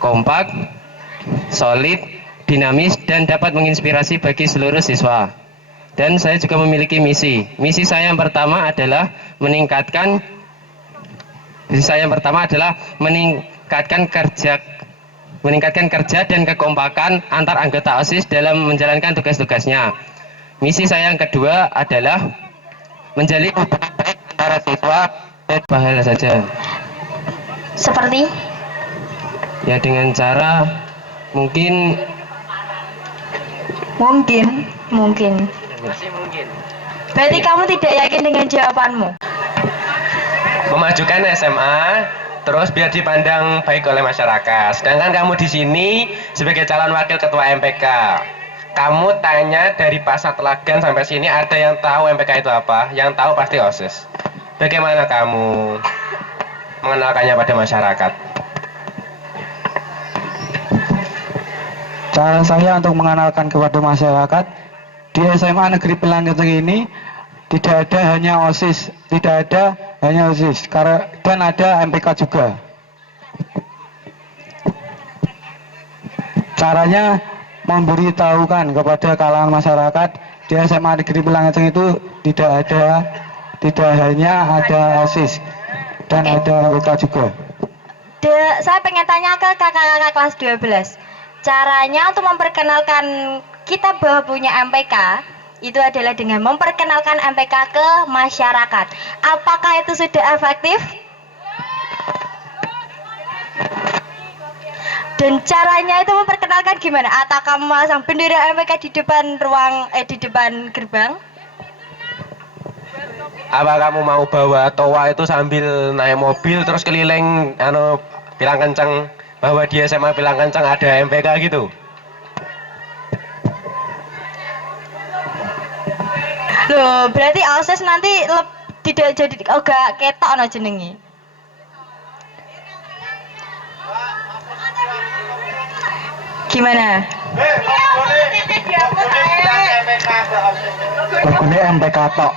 kompak, solid, dinamis, dan dapat menginspirasi bagi seluruh siswa. Dan saya juga memiliki misi. Misi saya yang pertama adalah meningkatkan kerja dan kekompakan antar anggota OSIS dalam menjalankan tugas-tugasnya. Misi saya yang kedua adalah menjalin hubungan baik antara siswa dan bahaya saja. Seperti? Ya dengan cara mungkin. Masih mungkin. Berarti kamu tidak yakin dengan jawabanmu? Memajukan SMA terus biar dipandang baik oleh masyarakat. Sedangkan kamu di sini sebagai calon wakil ketua MPK. Kamu tanya dari Pasar Telagan sampai sini ada yang tahu MPK itu apa? Yang tahu pasti OSIS. Bagaimana kamu mengenalkannya pada masyarakat? Cara saya untuk mengenalkan kepada masyarakat di SMA Negeri Pelanggeteng ini tidak ada hanya OSIS, dan ada MPK juga. Caranya memberitahukan kepada kalangan masyarakat di SMA Negeri Pelanggeteng itu tidak hanya ada OSIS dan ada MPK juga. Saya pengen tanya ke kakak-kakak kelas 12. Caranya untuk memperkenalkan kita bahwa punya MPK itu adalah dengan memperkenalkan MPK ke masyarakat. Apakah itu sudah efektif? Dan caranya itu memperkenalkan gimana? Atau kamu masang bendera MPK di depan di depan gerbang? Apa kamu mau bawa toa itu sambil naik mobil terus keliling bilang kencang bahwa di SMA bilang kencang ada MPK gitu? Loh, berarti OSIS nanti tidak jadi gak ketok no jenengi. Gimana? Logone MPK tok.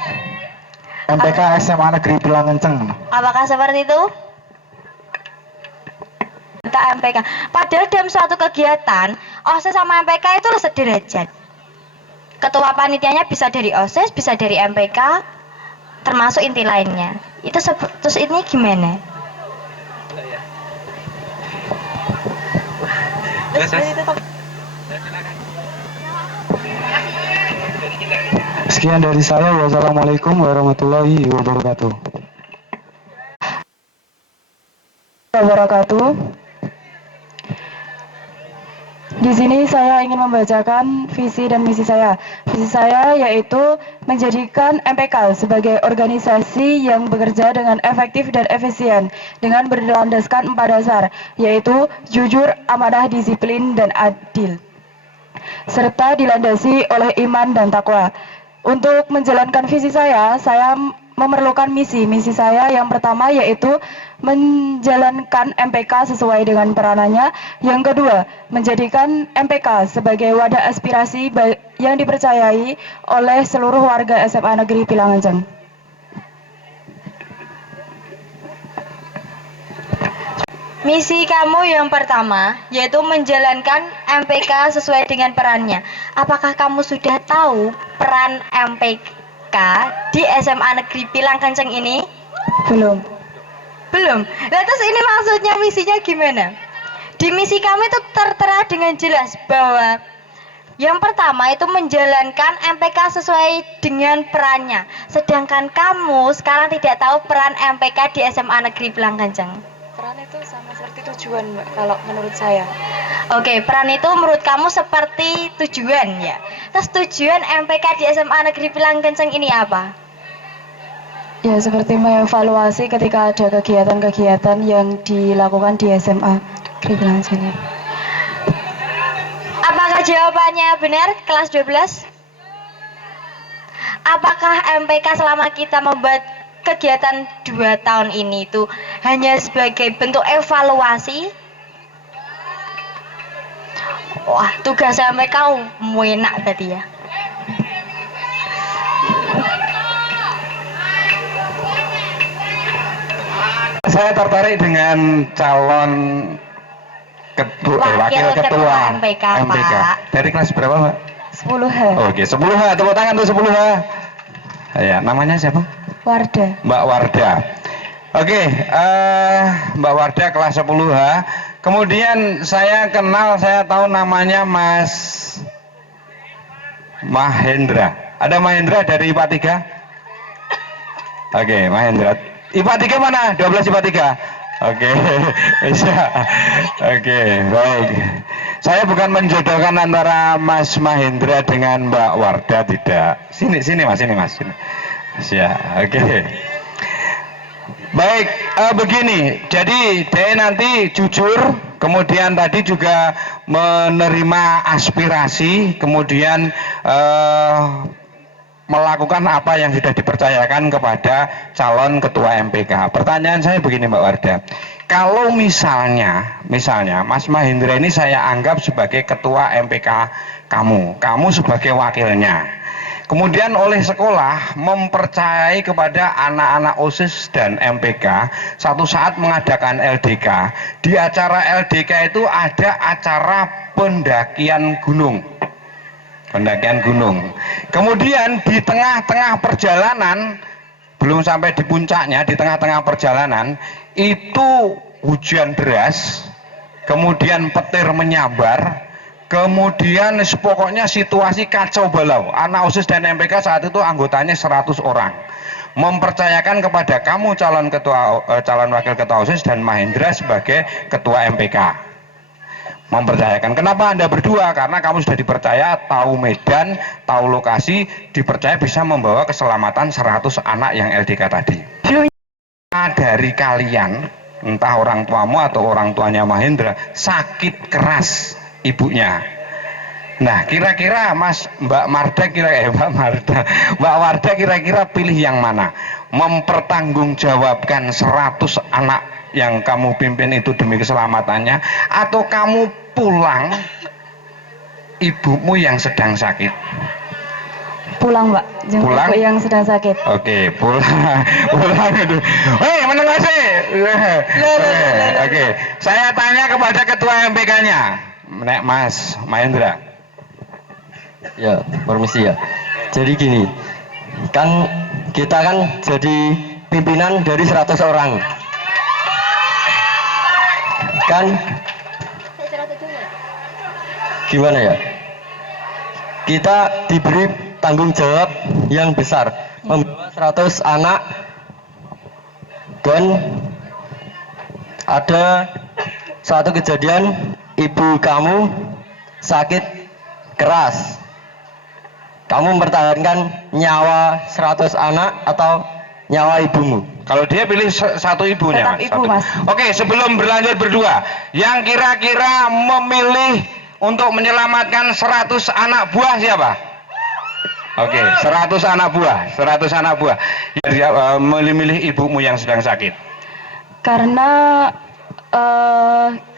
MPK SMA Negeri Pelanggeteng. Apakah seperti itu? MPK. Padahal dalam suatu kegiatan OSIS sama MPK itu sederajat. Ketua panitianya bisa dari OSIS, bisa dari MPK, termasuk inti lainnya. Itu terus ini gimana? Sekian dari saya. Wassalamualaikum warahmatullahi wabarakatuh. Di sini saya ingin membacakan visi dan misi saya. Visi saya yaitu menjadikan MPK sebagai organisasi yang bekerja dengan efektif dan efisien dengan berlandaskan 4 dasar, yaitu jujur, amanah, disiplin, dan adil, serta dilandasi oleh iman dan takwa. Untuk menjalankan visi saya memerlukan misi. Misi saya yang pertama yaitu menjalankan MPK sesuai dengan peranannya. Yang kedua, menjadikan MPK sebagai wadah aspirasi yang dipercayai oleh seluruh warga SMA Negeri Pilanganjeng. Misi kamu yang pertama yaitu menjalankan MPK sesuai dengan perannya. Apakah kamu sudah tahu peran MPK di SMA Negeri Pilangkenceng ini? Belum. Nah, terus ini maksudnya misinya gimana? Di misi kamu itu tertera dengan jelas bahwa yang pertama itu menjalankan MPK sesuai dengan perannya. Sedangkan kamu sekarang tidak tahu peran MPK di SMA Negeri Pilangkenceng. Peran itu sama seperti tujuan, Mbak, kalau menurut saya. Oke, peran itu menurut kamu seperti tujuan ya. Terus tujuan MPK di SMA Negeri Pilangkenceng ini apa? Ya, seperti mengevaluasi ketika ada kegiatan-kegiatan yang dilakukan di SMA Negeri Pilangkenceng. Apakah jawabannya benar kelas 12? Apakah MPK selama kita membuat kegiatan 2 tahun ini itu hanya sebagai bentuk evaluasi? Wah, tugas MPK enak berarti ya. Saya tertarik dengan calon Wakil Ketua MPK, Pak. Dari kelas berapa, Mbak? 10H. Oke, 10H, tepuk tangan untuk 10H. Ya, namanya siapa? Wardah. Mbak Wardah. Oke, Mbak Wardah kelas 10H. Kemudian saya kenal, saya tahu namanya Mas Mahendra. Ada Mahendra dari IPA 3? Oke, Mahendra. IPA 3 mana? 12 IPA 3. Oke, bisa. Oke, baik. Saya bukan menjodohkan antara Mas Mahendra dengan Mbak Wardah, tidak. Sini Mas, sini. Ya, oke. Baik, begini. Jadi dia nanti jujur, kemudian tadi juga menerima aspirasi, kemudian melakukan apa yang sudah dipercayakan kepada calon ketua MPK. Pertanyaan saya begini, Mbak Wardah. Kalau misalnya Mas Mahendra ini saya anggap sebagai ketua MPK kamu sebagai wakilnya. Kemudian oleh sekolah mempercayai kepada anak-anak OSIS dan MPK satu saat mengadakan LDK. Di acara LDK itu ada acara pendakian gunung. Kemudian di tengah-tengah perjalanan, belum sampai di puncaknya, di tengah-tengah perjalanan itu hujan deras, kemudian petir menyambar, kemudian pokoknya situasi kacau balau. Anak OSIS dan MPK saat itu anggotanya 100 orang. Mempercayakan kepada kamu calon wakil ketua OSIS dan Mahendra sebagai ketua MPK. Mempercayakan. Kenapa Anda berdua? Karena kamu sudah dipercaya, tahu medan, tahu lokasi, dipercaya bisa membawa keselamatan 100 anak yang LDK tadi. Dari kalian, entah orang tuamu atau orang tuanya Mahendra, sakit keras ibunya. Nah, kira-kira Mbak Wardah kira-kira pilih yang mana? Mempertanggungjawabkan 100 anak yang kamu pimpin itu demi keselamatannya, atau kamu pulang ibumu yang sedang sakit? Pulang, Pak. Jemput Pulang? ibu yang sedang sakit. Oke, pulang itu. Hei, mendengar sih. Oke, saya tanya kepada ketua MPK-nya, Mas Mahendra. Ya, permisi ya. Jadi gini, kan kita kan jadi pimpinan dari 100 orang. Kan gimana ya? Kita diberi tanggung jawab yang besar, membawa 100 anak, dan ada suatu kejadian ibu kamu sakit keras. Kamu mempertahankan nyawa 100 anak atau nyawa ibumu? Kalau dia pilih satu ibunya, Tetap ibu, Mas. Oke, sebelum berlanjut berdua, yang kira-kira memilih untuk menyelamatkan 100 anak buah siapa? Oke, 100 anak buah. Dia memilih ibumu yang sedang sakit. Karena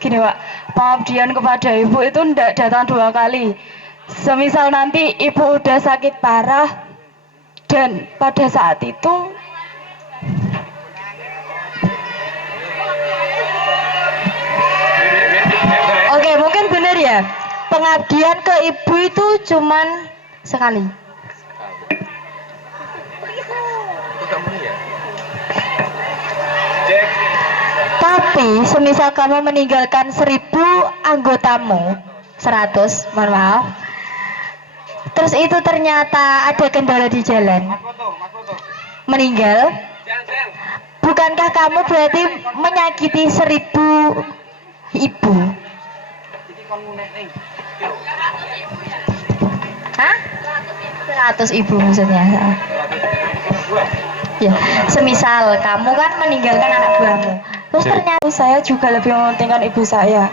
gini, Pak, pengabdian kepada ibu itu tidak datang 2 kali. Semisal nanti ibu udah sakit parah dan pada saat itu Oke, mungkin benar ya. Pengabdian ke ibu itu cuman sekali. Tapi semisal kamu meninggalkan 1000 anggotamu, 100, mohon maaf. Terus itu ternyata ada kendala di jalan, meninggal. Bukankah kamu berarti menyakiti 1000 ibu? Hah? 100 ibu maksudnya. Ya, semisal kamu kan meninggalkan anak buahmu, terus ternyata saya juga lebih mementingkan ibu saya.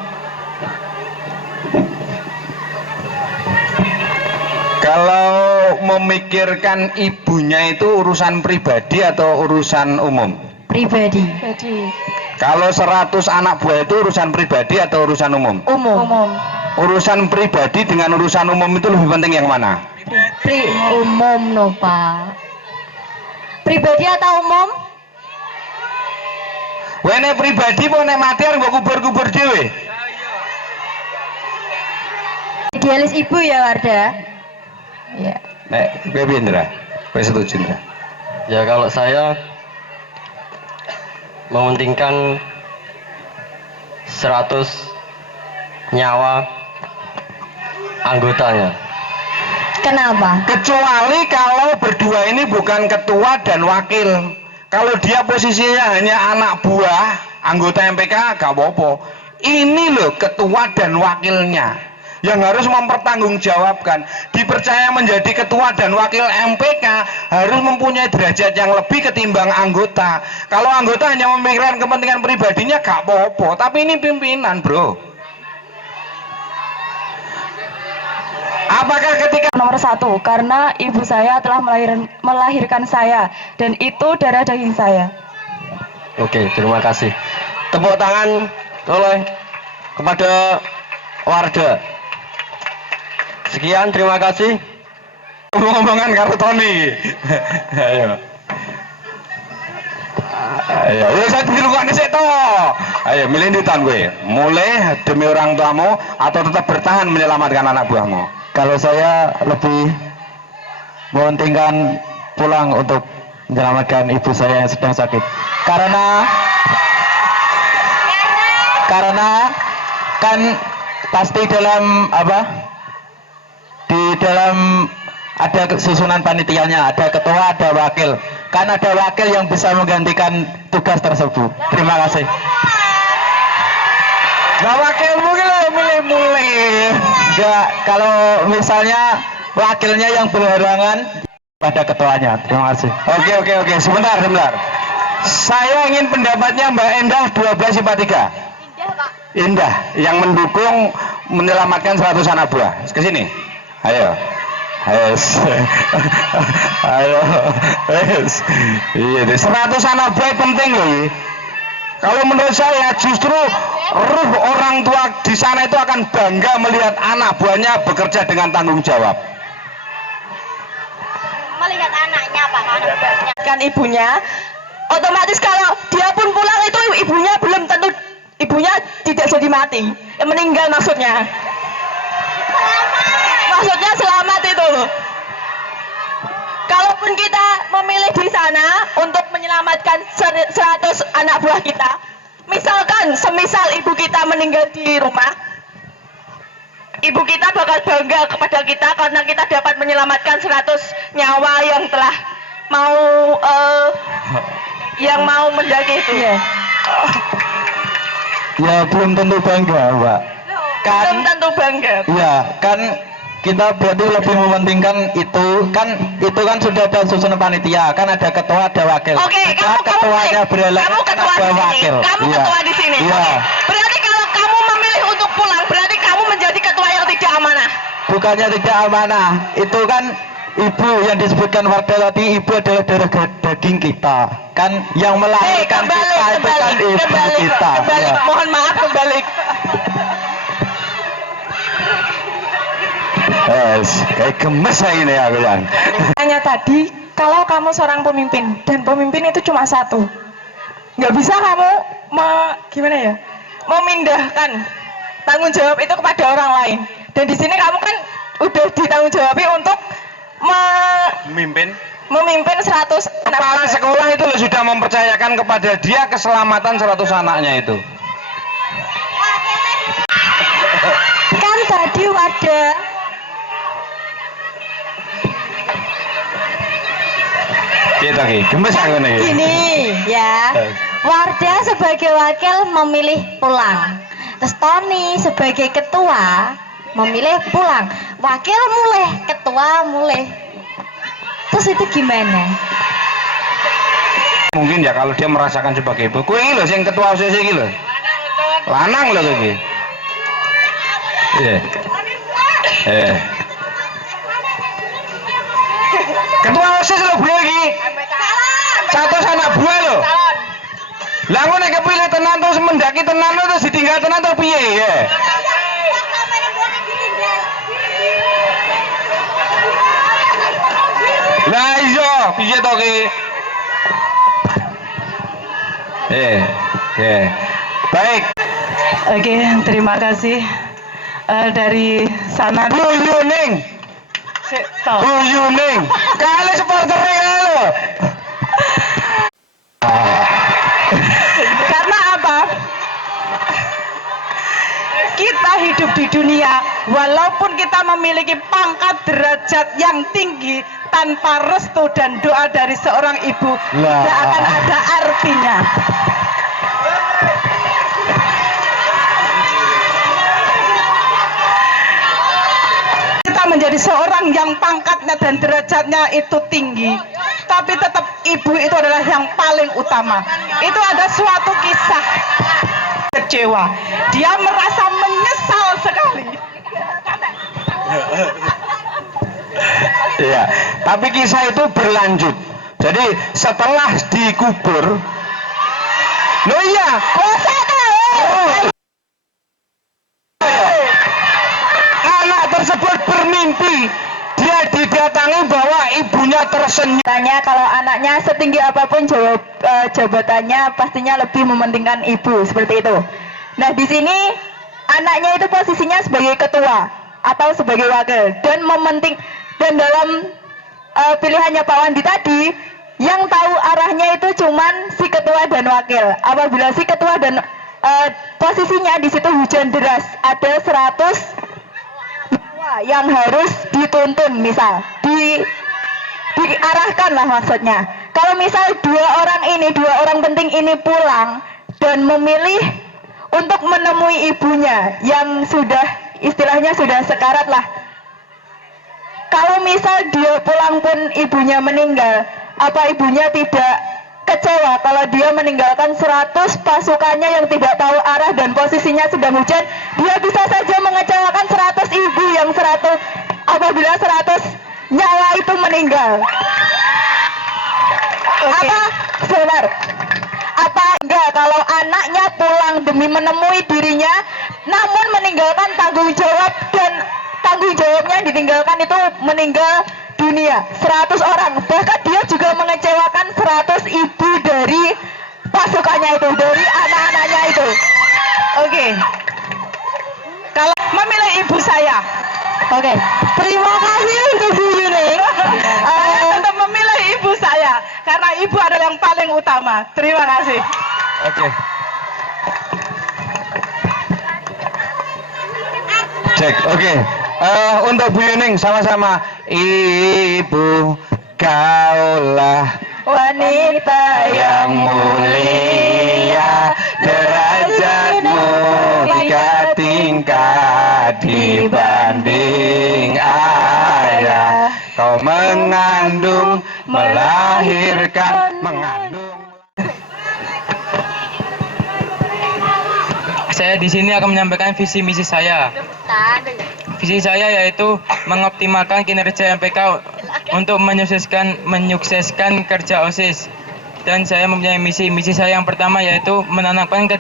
Kalau memikirkan ibunya itu urusan pribadi atau urusan umum? pribadi. Jadi Kalau 100 anak buah itu urusan pribadi atau urusan umum? Umum. Urusan pribadi dengan urusan umum itu lebih penting yang mana? Umum no Pak. Pribadi atau umum? Wene pribadi mau nek mati arep kubur-kubur dhewe. Idealis ibu ya Wardah. Ya. Nek kowe piye Indra? Kowe setuju Indra? Ya kalau saya mementingkan 100 nyawa anggotanya. Kenapa? Kecuali kalau berdua ini bukan ketua dan wakil. Kalau dia posisinya hanya anak buah anggota MPK gak apa-apa. Ini loh ketua dan wakilnya yang harus mempertanggungjawabkan. Dipercaya menjadi ketua dan wakil MPK harus mempunyai derajat yang lebih ketimbang anggota. Kalau anggota hanya memikirkan kepentingan pribadinya gak apa-apa, tapi ini pimpinan bro. Apakah ketika Nomor 1, karena ibu saya telah melahirkan saya dan itu darah daging saya. Oke, terima kasih. Tepuk tangan oleh kepada Wardah. Sekian, terima kasih. ngomong-ngomongan karo Tony? Ayo. Ayo, ya saya dirungokne sik to. Ayo milih nditan kowe. Mulai demi orang tuamu atau tetap bertahan menyelamatkan anak buahmu? Kalau saya lebih mementingkan pulang untuk menyelamatkan ibu saya yang sedang sakit. Karena kan pasti dalam di dalam ada susunan panitianya, ada ketua, ada wakil. Kan ada wakil yang bisa menggantikan tugas tersebut. Terima kasih. Nah wakilmu ki lho milih-milih. Enggak, kalau misalnya wakilnya yang berhalangan pada ketuanya. Terima kasih. Oke, sebentar. Saya ingin pendapatnya Mbak Endah 12 IPA 3. Indah yang mendukung menyelamatkan 100 anak buah. Ke sini. Ayo. Yes. Ayo. Yes. Iya, 100 anak buah penting loh. Kalau menurut saya justru ruh orang tua di sana itu akan bangga melihat anak buahnya bekerja dengan tanggung jawab. Melihat anaknya Pak, anak buahnya. Kan ibunya, otomatis kalau dia pun pulang itu ibunya belum tentu, ibunya tidak jadi mati, meninggal maksudnya. Maksudnya selamat itu. Kalaupun kita memilih di sana untuk menyelamatkan 100 anak buah kita, misalkan semisal ibu kita meninggal di rumah, ibu kita bakal bangga kepada kita karena kita dapat menyelamatkan 100 nyawa yang telah mau mendaki itu. Ya belum tentu bangga, Mbak. Belum tentu bangga. Iya, kan kita berarti lebih mementingkan itu kan sudah ada susunan panitia, kan ada ketua, ada wakil. Oke, Nah, ketuanya berhalangan, kamu kan ketua ada di sini. wakil. Kamu Iya. ketua di sini. Iya. Oke. Berarti kalau kamu memilih untuk pulang, berarti kamu menjadi ketua yang tidak amanah. Bukannya tidak amanah, itu kan ibu yang disebutkan Wardah tadi, ibu adalah darah daging kita. Kan yang melahirkan kita itu kan ibu kita. Kembali. Ya. Mohon maaf, kembali. Kayak gemes saya ini aku yang. Hanya tadi, kalau kamu seorang pemimpin dan pemimpin itu cuma satu, nggak bisa kamu gimana ya, memindahkan tanggung jawab itu kepada orang lain. Dan di sini kamu kan udah ditanggung jawabi untuk memimpin 100 anak Kepala muda. sekolah itu loh sudah mempercayakan kepada dia keselamatan 100 anaknya itu. Kan tadi Wardah Gitu lagi, gemes aku nih. gini ya. Wardah sebagai wakil memilih pulang. Terus Tony sebagai ketua memilih pulang. Wakil mulai, ketua mulai. Terus itu gimana? Mungkin ya kalau dia merasakan sebagai ibu. Kowe iki lho sing ketua OSIS iki lho. Lanang lho iki. Iya. Ketua OSIS lho bro iki. 100 anak buah lho. Lah ngono nek kepilih tenan terus mendaki tenan terus ditinggal tenan terus piye ya? Lah iya, piye to ki? Baik. Oke, terima kasih dari Sana Bu Yuning, sik to. Bu Yuning, kali supporternya kalau. Karena apa? Kita hidup di dunia, walaupun kita memiliki pangkat derajat yang tinggi, tanpa restu dan doa dari seorang ibu, tidak akan ada artinya. Kita menjadi seorang yang pangkatnya dan derajatnya itu tinggi, tapi tetap ibu itu adalah yang paling utama. Itu ada suatu kisah kecewa, dia merasa menyesal sekali. Iya, tapi kisah itu berlanjut. Jadi setelah dikubur, lo iya, anak tersebut bermimpi dia didatangi bahwa ibunya tersenyum. Tanya kalau anaknya setinggi apapun jabatannya pastinya lebih mementingkan ibu seperti itu. Nah di sini anaknya itu posisinya sebagai ketua atau sebagai wakil dan dalam pilihannya Pak Wandi tadi yang tahu arahnya itu cuman si ketua dan wakil. Apabila si ketua dan posisinya di situ hujan deras ada 100 yang harus dituntun, misal diarahkan lah maksudnya. Kalau misal dua orang penting ini pulang dan memilih untuk menemui ibunya yang sudah istilahnya sudah sekarat lah. Kalau misal dia pulang pun ibunya meninggal, apa ibunya tidak kecewa kalau dia meninggalkan 100 pasukannya yang tidak tahu arah dan posisinya sedang hujan? Dia bisa saja mengecewakan 100 ibu yang 100 apabila 100 nyawa itu meninggal. Apa sebentar? Apa enggak kalau anaknya pulang demi menemui dirinya namun meninggalkan tanggung jawab dan tanggung jawabnya ditinggalkan itu meninggal dunia 100 orang, bahkan dia juga mengecewakan 100 ibu dari pasukannya itu, dari anak-anaknya itu. Oke. Kalau memilih ibu saya, Oke, terima kasih untuk Bu Yuning. saya tetap memilih ibu saya karena ibu adalah yang paling utama. Terima kasih. Oke. Cek, oke. Untuk Bu Yuning sama-sama. Ibu kaulah Wanita yang mulia, derajatmu tingkat dibanding ayah. Kau mengandung, melahirkan, mengandung. Saya di sini akan menyampaikan visi misi saya. Visi saya yaitu mengoptimalkan kinerja MPK untuk menyukseskan kerja OSIS. Dan saya mempunyai misi saya yang pertama yaitu menanamkan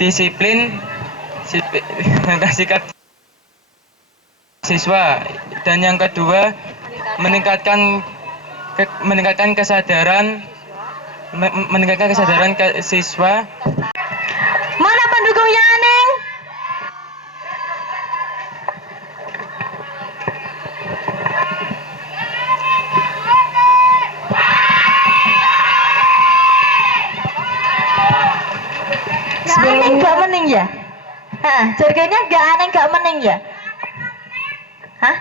disiplin sikap siswa, dan yang kedua meningkatkan kesadaran siswa. Mana pendukungnya Aning? Aning gak meneng ya? Hah, jargonnya gak Aning gak meneng ya? Hah?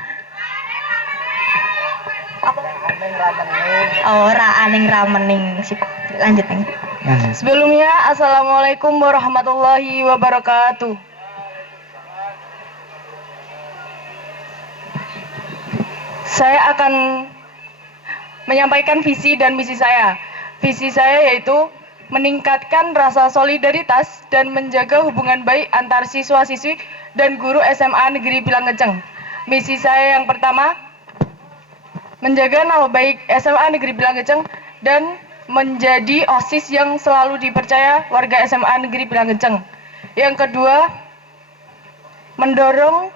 Ora Aning ramening. Sip, lanjut nih. Sebelumnya, Assalamualaikum warahmatullahi wabarakatuh. Saya akan menyampaikan visi dan misi saya. Visi saya yaitu meningkatkan rasa solidaritas dan menjaga hubungan baik antar siswa-siswi dan guru SMA Negeri Bilanggeceng. Misi saya yang pertama, menjaga nama baik SMA Negeri Bilanggeceng dan menjadi OSIS yang selalu dipercaya warga SMA Negeri Bilanggeceng. Yang kedua, mendorong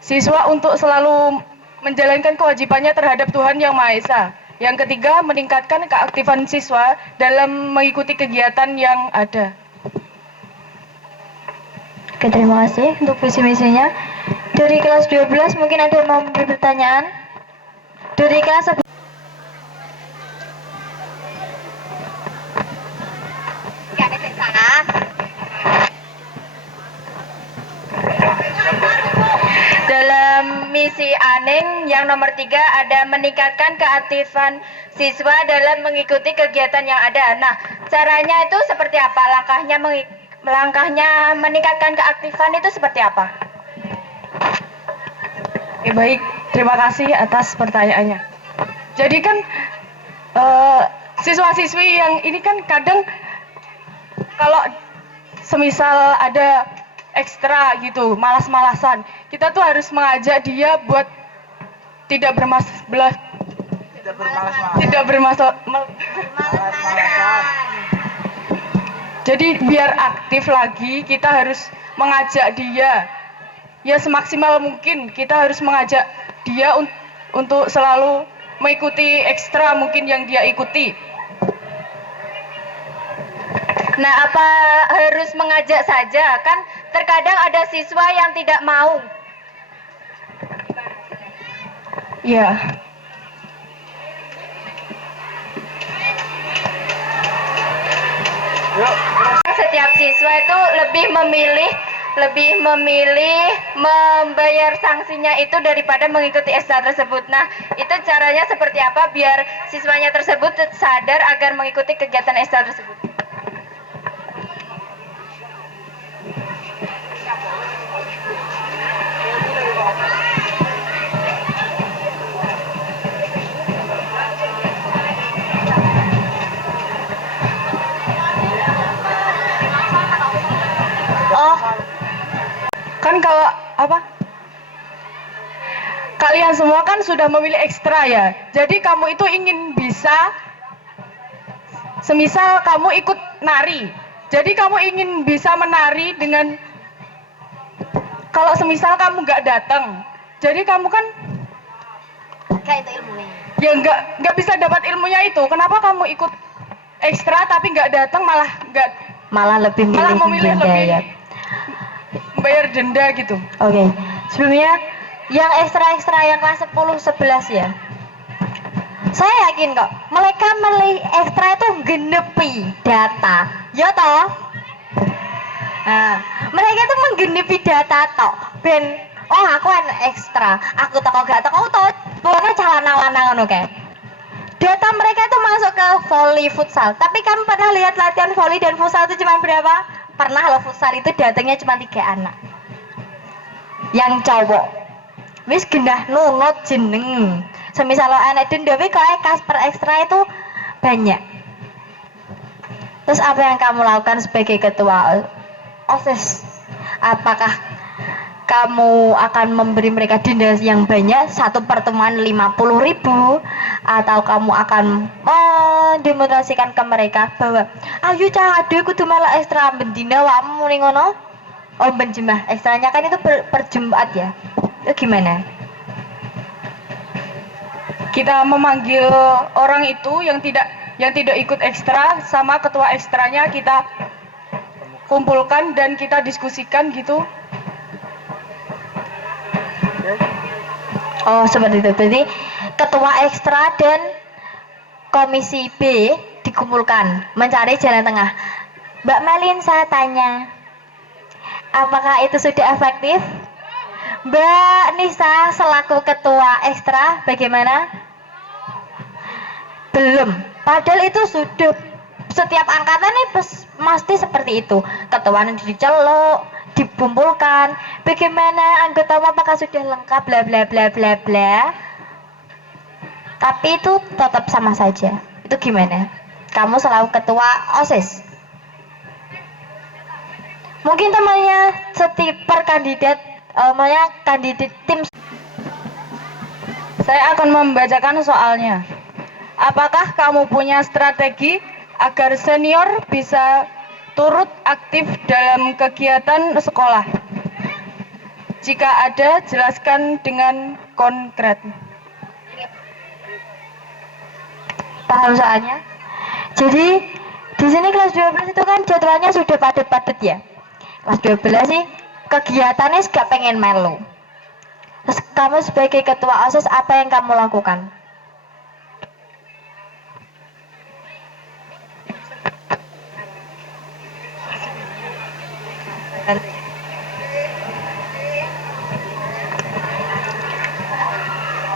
siswa untuk selalu menjalankan kewajibannya terhadap Tuhan Yang Maha Esa. Yang ketiga, meningkatkan keaktifan siswa dalam mengikuti kegiatan yang ada. Oke, terima kasih untuk visi misinya. Dari kelas 12 mungkin ada yang mau memberi pertanyaan? Dari kelas 11. Dalam misi Aning yang nomor 3 ada meningkatkan keaktifan siswa dalam mengikuti kegiatan yang ada. Nah, caranya itu seperti apa? Langkahnya meningkatkan keaktifan itu seperti apa? Oke, baik, terima kasih atas pertanyaannya. Jadi kan siswa-siswi yang ini kan kadang kalau semisal ada ekstra gitu, malas-malasan, kita tuh harus mengajak dia buat tidak bermasalah. Jadi biar aktif lagi, kita harus mengajak dia. Ya semaksimal mungkin kita harus mengajak dia untuk selalu mengikuti ekstra mungkin yang dia ikuti. Nah, apa harus mengajak saja? Kan terkadang ada siswa yang tidak mau. Ya, Setiap siswa itu lebih memilih membayar sanksinya itu daripada mengikuti ekstra tersebut. Nah, itu caranya seperti apa biar siswanya tersebut sadar agar mengikuti kegiatan ekstra tersebut? Oh, kan kalau apa? Kalian semua kan sudah memilih ekstra ya. Jadi kamu itu ingin bisa, semisal kamu ikut nari. Jadi kamu ingin bisa menari dengan, kalau semisal kamu nggak datang, jadi kamu kan kayak itu ilmunya. ya nggak bisa dapat ilmunya itu. Kenapa kamu ikut ekstra tapi nggak datang Malah lebih malah memilih denda lebih ya. bayar denda gitu. Oke. Sebelumnya yang ekstra-ekstra yang kelas 10 11 ya. Saya yakin kok mereka milih ekstra itu genepi data. Ya toh? Nah, mereka itu menggenepi data toh. Ben oh aku kan ekstra, aku toko gak toko toh. Pokoknya calana-lana ngono kae. Data mereka itu masuk ke volley futsal. Tapi kamu pernah lihat latihan volley dan futsal itu cuma berapa? Pernah lo futsal itu datangnya cuma 3 anak. Yang cowok. Wis gendah nunut jeneng. Semisal lo anak denda kok Kasper ekstra itu banyak. Terus apa yang kamu lakukan sebagai ketua OSIS? Apakah kamu akan memberi mereka denda yang banyak, satu pertemuan 50.000, atau kamu akan mendemonstrasikan ke mereka bahwa ayo cah aduh kudu malah ekstra bendina wamu muni ngono. Oh benjemah ekstranya kan itu per Jumat ya. Itu gimana? Kita memanggil orang itu yang tidak ikut ekstra sama ketua ekstranya, kita kumpulkan dan kita diskusikan gitu. Oh seperti itu. Jadi ketua ekstra dan komisi B dikumpulkan mencari jalan tengah. Mbak Malin saya tanya, apakah itu sudah efektif? Mbak Nisa selaku ketua ekstra bagaimana? Belum. Padahal itu sudah setiap angkatan nih pasti seperti itu. Ketuanya diceluk, dikumpulkan. Bagaimana anggota apakah sudah lengkap bla bla bla bla bla. Tapi itu tetap sama saja. Itu gimana? Kamu selalu ketua OSIS. Mungkin temannya setiper kandidat kandidat tim. Saya akan membacakan soalnya. Apakah kamu punya strategi agar senior bisa turut aktif dalam kegiatan sekolah? Jika ada, jelaskan dengan konkret. Paham soalnya? Jadi di sini kelas 12 itu kan jadwalnya sudah padat-padat ya. Kelas 12 sih kegiatannya gak pengen melu. Terus kamu sebagai ketua OSIS apa yang kamu lakukan?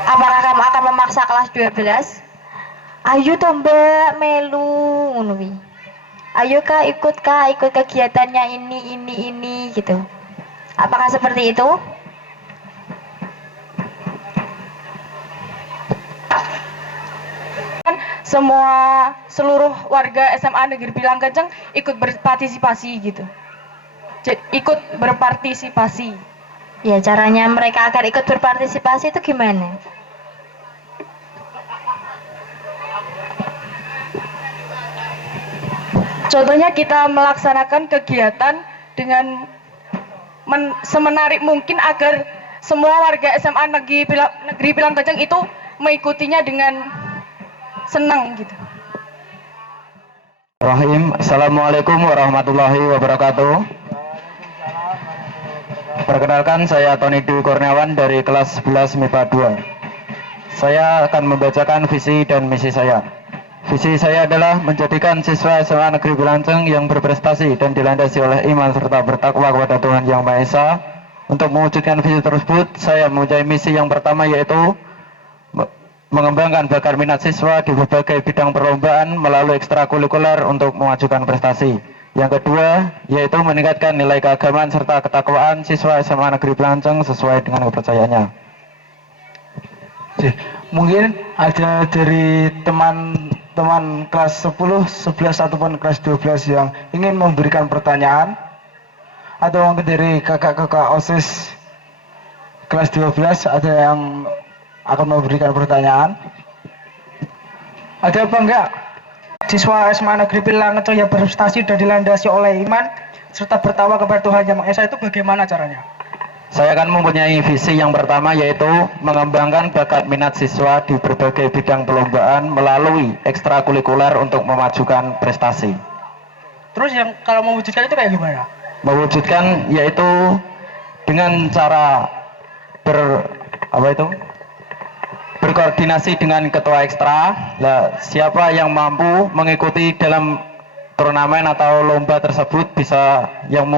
Apakah kamu akan memaksa kelas 12? Ayo toh mbak melu ngono wi. Ayo kak ikut kegiatannya ini gitu. Apakah seperti itu? Seluruh warga SMA Negeri Pilang Kenceng ikut berpartisipasi gitu. Ikut berpartisipasi. Ya caranya mereka agar ikut berpartisipasi itu gimana? Contohnya kita melaksanakan kegiatan dengan semenarik mungkin agar semua warga SMA Negeri Pilang Kenceng itu mengikutinya dengan senang gitu. Rahim. Assalamualaikum warahmatullahi wabarakatuh. Perkenalkan, saya Tony Dwi Kurniawan dari kelas 11 MIPA 2. Saya akan membacakan visi dan misi saya. Visi saya adalah menjadikan siswa SMA Negeri Pilang Kenceng yang berprestasi dan dilandasi oleh iman serta bertakwa kepada Tuhan Yang Maha Esa. Untuk mewujudkan visi tersebut, saya mempunyai misi yang pertama, yaitu mengembangkan bakat minat siswa di berbagai bidang perlombaan melalui ekstrakurikuler untuk memajukan prestasi. Yang kedua, yaitu meningkatkan nilai keagamaan serta ketakwaan siswa SMA Negeri Pilang Kenceng sesuai dengan kepercayaannya. Mungkin ada dari teman-teman kelas 10, 11 ataupun kelas 12 yang ingin memberikan pertanyaan, atau mungkin dari kakak-kakak OSIS kelas 12 ada yang akan memberikan pertanyaan. Ada apa enggak? Siswa SMA Negeri Pilang Kenceng yang berprestasi dan dilandasi oleh iman serta bertakwa kepada Tuhan Yang Maha Esa itu bagaimana caranya? Saya akan mempunyai visi yang pertama, yaitu mengembangkan bakat minat siswa di berbagai bidang perlombaan melalui ekstrakurikuler untuk memajukan prestasi. Terus yang kalau mewujudkan itu kayak gimana? Mewujudkan yaitu dengan cara berkoordinasi dengan ketua ekstra. Siapa yang mampu mengikuti dalam turnamen atau lomba tersebut bisa, yang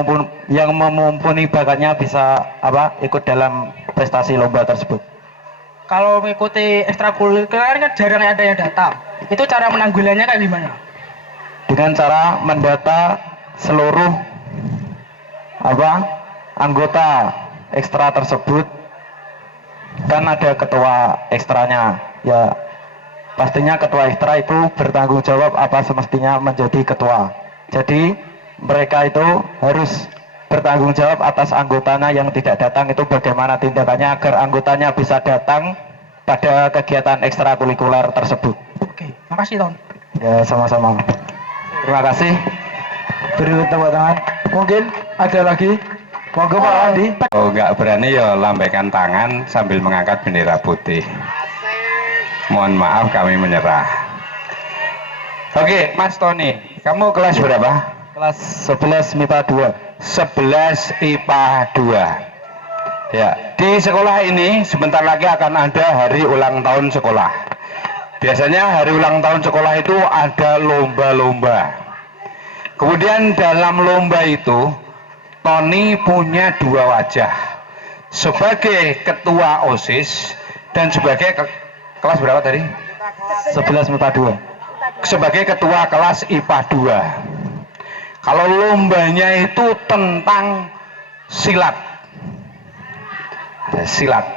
mumpuni bakatnya bisa ikut dalam prestasi lomba tersebut. Kalau mengikuti ekstrakurikuler kan jarang ada yang datang. Itu cara menanggulannya kayak gimana? Dengan cara mendata seluruh anggota ekstra tersebut. Kan ada ketua ekstranya, ya pastinya ketua ekstra itu bertanggung jawab apa semestinya menjadi ketua. Jadi mereka itu harus bertanggung jawab atas anggotanya yang tidak datang, itu bagaimana tindakannya agar anggotanya bisa datang pada kegiatan ekstrakurikuler tersebut. Oke, makasih Ton. Ya, sama-sama. Terima kasih. Beri tepuk tangan. Mungkin ada lagi. Monggo Pak Andi. Oh, nggak berani ya lambaikan tangan sambil mengangkat bendera putih. Mohon maaf, kami menyerah. Oke, Mas Tony, kamu kelas berapa? Kelas 11 MIPA 2. 11 IPA 2. Ya, di sekolah ini sebentar lagi akan ada hari ulang tahun sekolah. Biasanya hari ulang tahun sekolah itu ada lomba-lomba. Kemudian dalam lomba itu Tony punya dua wajah, sebagai ketua OSIS dan sebagai kelas berapa tadi? 11 MIPA 2. Sebagai ketua kelas IPA 2. Kalau lombanya itu tentang silat. Silat.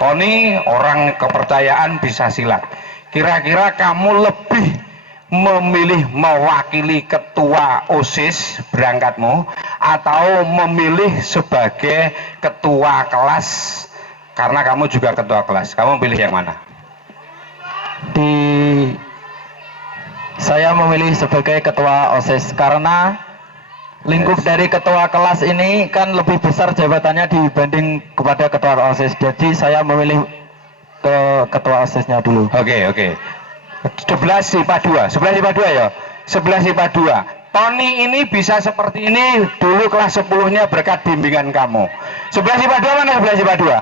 Tony orang kepercayaan bisa silat. Kira-kira kamu lebih memilih mewakili ketua OSIS berangkatmu atau memilih sebagai ketua kelas karena kamu juga ketua kelas? Kamu pilih yang mana? Saya memilih sebagai ketua OSIS karena lingkup dari ketua kelas ini kan lebih besar jabatannya dibanding kepada ketua OSIS. Jadi saya memilih ke ketua OSISnya dulu. Oke. 11 IPA 2 ya. 11 IPA 2. Tony ini bisa seperti ini dulu kelas 10-nya berkat bimbingan kamu. 11 IPA 2 mana 11 IPA 2?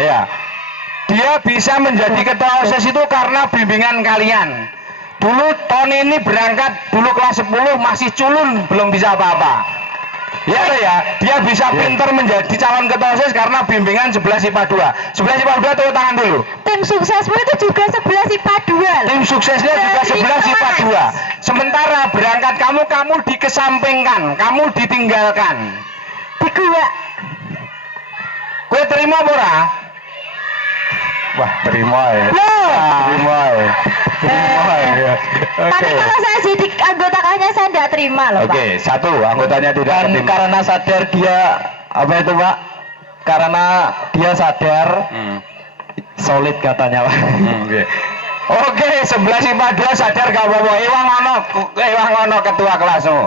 Ya. Dia bisa menjadi ketua OSIS itu karena bimbingan kalian. Dulu Tony ini berangkat dulu kelas 10 masih culun, belum bisa apa-apa. Ya ya, dia bisa pinter menjadi calon ketua OSIS karena bimbingan 11 IPA 2. 11 IPA 2 tepuk tangan dulu. Tim suksesmu itu juga 11 IPA 2. Tim suksesnya juga 11 IPA 2. Sementara berangkat kamu dikesampingkan, kamu ditinggalkan. Di gua. Kue terima ora? Wah, terima ya. Terima ya. Terima ya. Tapi kalau saya jadi anggota KASnya saya tidak terima loh, Pak. Oke, satu anggotanya tidak Dan terima. karena sadar dia apa itu Pak? Karena dia sadar solid katanya Pak. Oke, 11 IPA 2 sadar gak apa-apa. Iwang ono ketua kelasmu.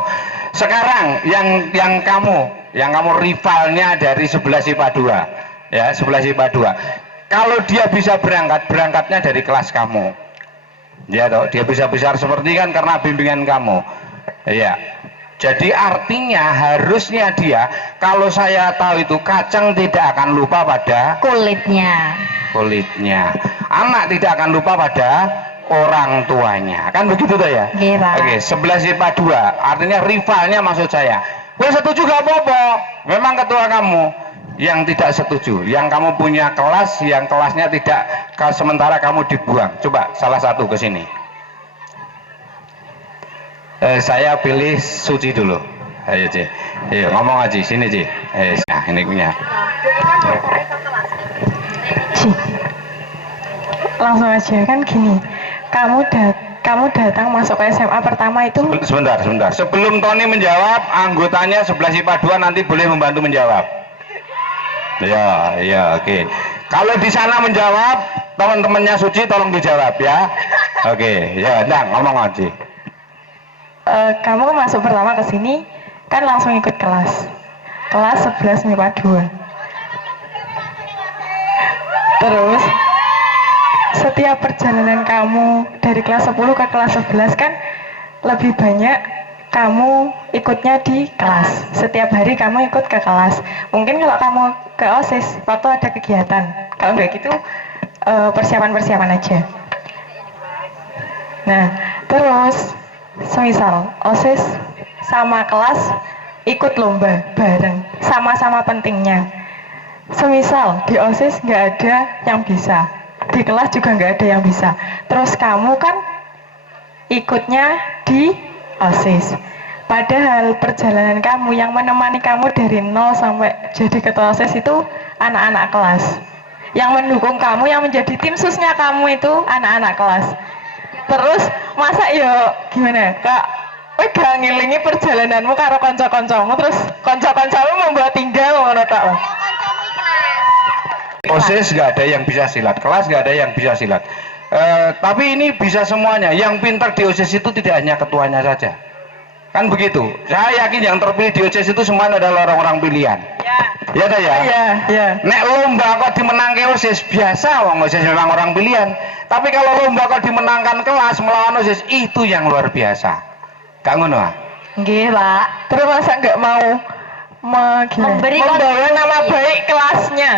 Sekarang yang kamu rivalnya dari 11 IPA 2. Ya, 11 IPA 2. Kalau dia bisa berangkatnya dari kelas kamu. Ya toh, dia bisa besar seperti kan karena bimbingan kamu. Iya. Jadi artinya harusnya dia, kalau saya tahu itu kacang tidak akan lupa pada Kulitnya. Anak tidak akan lupa pada orang tuanya. Kan begitu tuh ya? Iya, Pak. Oke, 11 IPA 2. Artinya rivalnya maksud saya. Gue setuju gak apa-apa. Memang ketua kamu yang tidak setuju, yang kamu punya kelas, yang kelasnya tidak, sementara kamu dibuang. Coba salah satu ke sini. Saya pilih Suci dulu. Ayo Ci, ayo ngomong aja sini Ci. Nah ini punya. Langsung aja kan gini. Kamu datang masuk ke SMA pertama itu Sebentar. Sebelum Tony menjawab, anggotanya 11 IPA 2 nanti boleh membantu menjawab. Ya, oke. Kalau di sana menjawab, teman-temannya Suci tolong dijawab ya. Oke, ya, ngomong aja. kamu masuk pertama ke sini kan langsung ikut kelas 11 MIPA 2. Terus setiap perjalanan kamu dari kelas 10 ke kelas 11 kan lebih banyak kamu ikutnya di kelas. Setiap hari kamu ikut ke kelas. Mungkin kalau kamu ke OSIS waktu ada kegiatan, kalau nggak gitu persiapan-persiapan aja. Nah, terus semisal OSIS sama kelas ikut lomba bareng, sama-sama pentingnya. Semisal di OSIS nggak ada yang bisa, di kelas juga nggak ada yang bisa. Terus kamu kan ikutnya di OSIS. Padahal perjalanan kamu yang menemani kamu dari 0 sampai jadi ketua OSIS itu anak-anak kelas. Yang mendukung kamu, yang menjadi tim susnya kamu itu anak-anak kelas. Terus masa yo gimana kak? Gak ngilingi perjalananmu karo konco-koncomu, terus konco-koncomu membuat tinggal ngono tak? OSIS nggak ada yang bisa silat, kelas nggak ada yang bisa silat. Tapi ini bisa semuanya. Yang pintar di OSIS itu tidak hanya ketuanya saja. Kan begitu. Saya yakin yang terpilih di OSIS itu semua adalah orang-orang pilihan. Ya dah ya. Iya. Nek lomba kok dimenangkan OSIS biasa, wong OSIS memang orang pilihan. Tapi kalau lomba kok dimenangkan kelas melawan OSIS itu yang luar biasa. Kak ngono ah? Nggih, Pak. Terus masa nggak mau membawa nama baik kelasnya,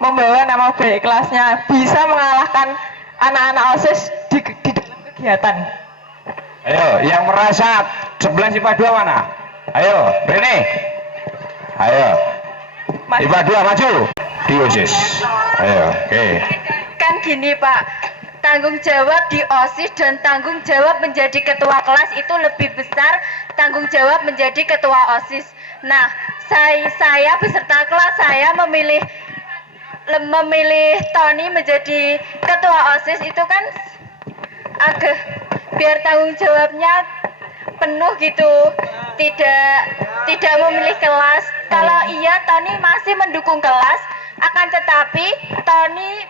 membawa nama baik kelasnya, bisa mengalahkan anak-anak OSIS di dalam kegiatan. Ayo, yang merasa 11 IPA 2 mana? Ayo, Rene. Ayo. IPA 2 maju di OSIS. Ayo, oke. Kan gini, Pak. Tanggung jawab di OSIS dan tanggung jawab menjadi ketua kelas itu lebih besar tanggung jawab menjadi ketua OSIS. Nah, saya beserta kelas saya memilih Tony menjadi ketua OSIS itu kan agak biar tanggung jawabnya penuh gitu, tidak memilih kelas. Kalau iya Tony masih mendukung kelas, akan tetapi Tony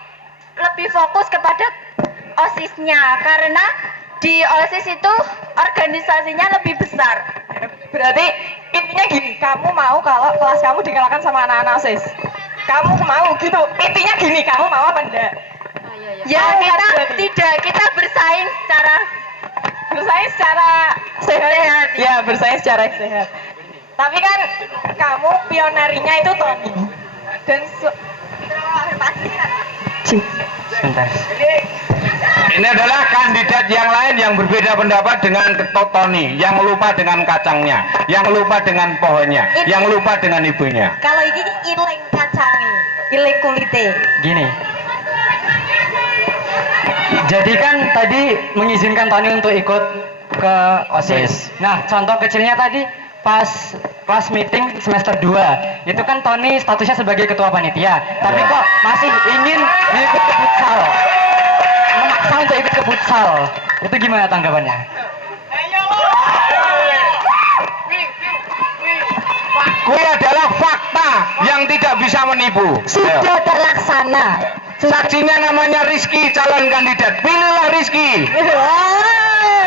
lebih fokus kepada OSIS-nya karena di OSIS itu organisasinya lebih besar. Berarti intinya gini, kamu mau kalau kelas kamu dikalahkan sama anak-anak OSIS? Kamu mau gitu? Intinya gini, kamu mau apa enggak? Ya kita bersaing secara sehat. sehat Ya, bersaya secara sehat. Tapi kan kamu pionerinya itu Tony. Dan Sebentar. Ini adalah kandidat yang lain yang berbeda pendapat dengan Tony, yang lupa dengan kacangnya, yang lupa dengan pohonnya, yang lupa dengan ibunya. Kalau ini iling kacangi, iling kulite. Gini. Jadi kan tadi mengizinkan Tony untuk ikut ke OSIS. Nah, contoh kecilnya tadi pas kelas meeting semester 2 itu kan Tony statusnya sebagai ketua panitia, tapi kok masih ingin ikut ke futsal, memaksa untuk ikut ke futsal. Itu gimana tanggapannya? Kue adalah fakta yang tidak bisa menipu. Sudah terlaksana. Saksinya namanya Rizky, calon kandidat. Pilihlah Rizky.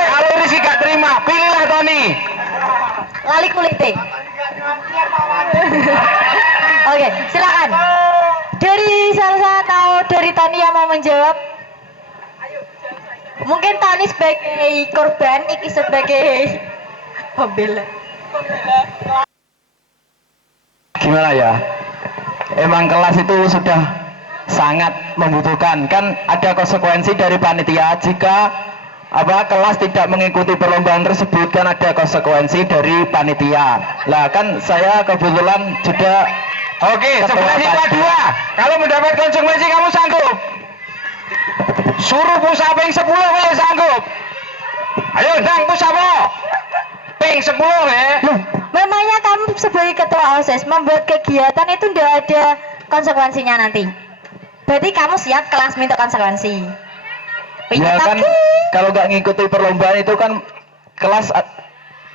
Kalau Rizky gak terima, pilihlah Tony. Lali kulite. Oke, silakan. Dari salah satu dari Tony yang mau menjawab. Mungkin Tony sebagai korban, Iki sebagai pembela. Gimana ya? Emang kelas itu sudah sangat membutuhkan, kan ada konsekuensi dari panitia jika kelas tidak mengikuti perlombaan tersebut, kan ada konsekuensi dari panitia. Lah kan saya kebetulan juga Oke, sebelah IPA 2. Kalau mendapat konsekuensi kamu sanggup? Suruh pusaping 10 kamu sanggup? Ayo dang pusapa. Ping 10 ya. Memangnya kamu sebagai ketua OSIS membuat kegiatan itu tidak ada konsekuensinya nanti? Berarti kamu siap kelas minta konsekuensi? ya kan kalau nggak ngikuti perlombaan itu kan kelas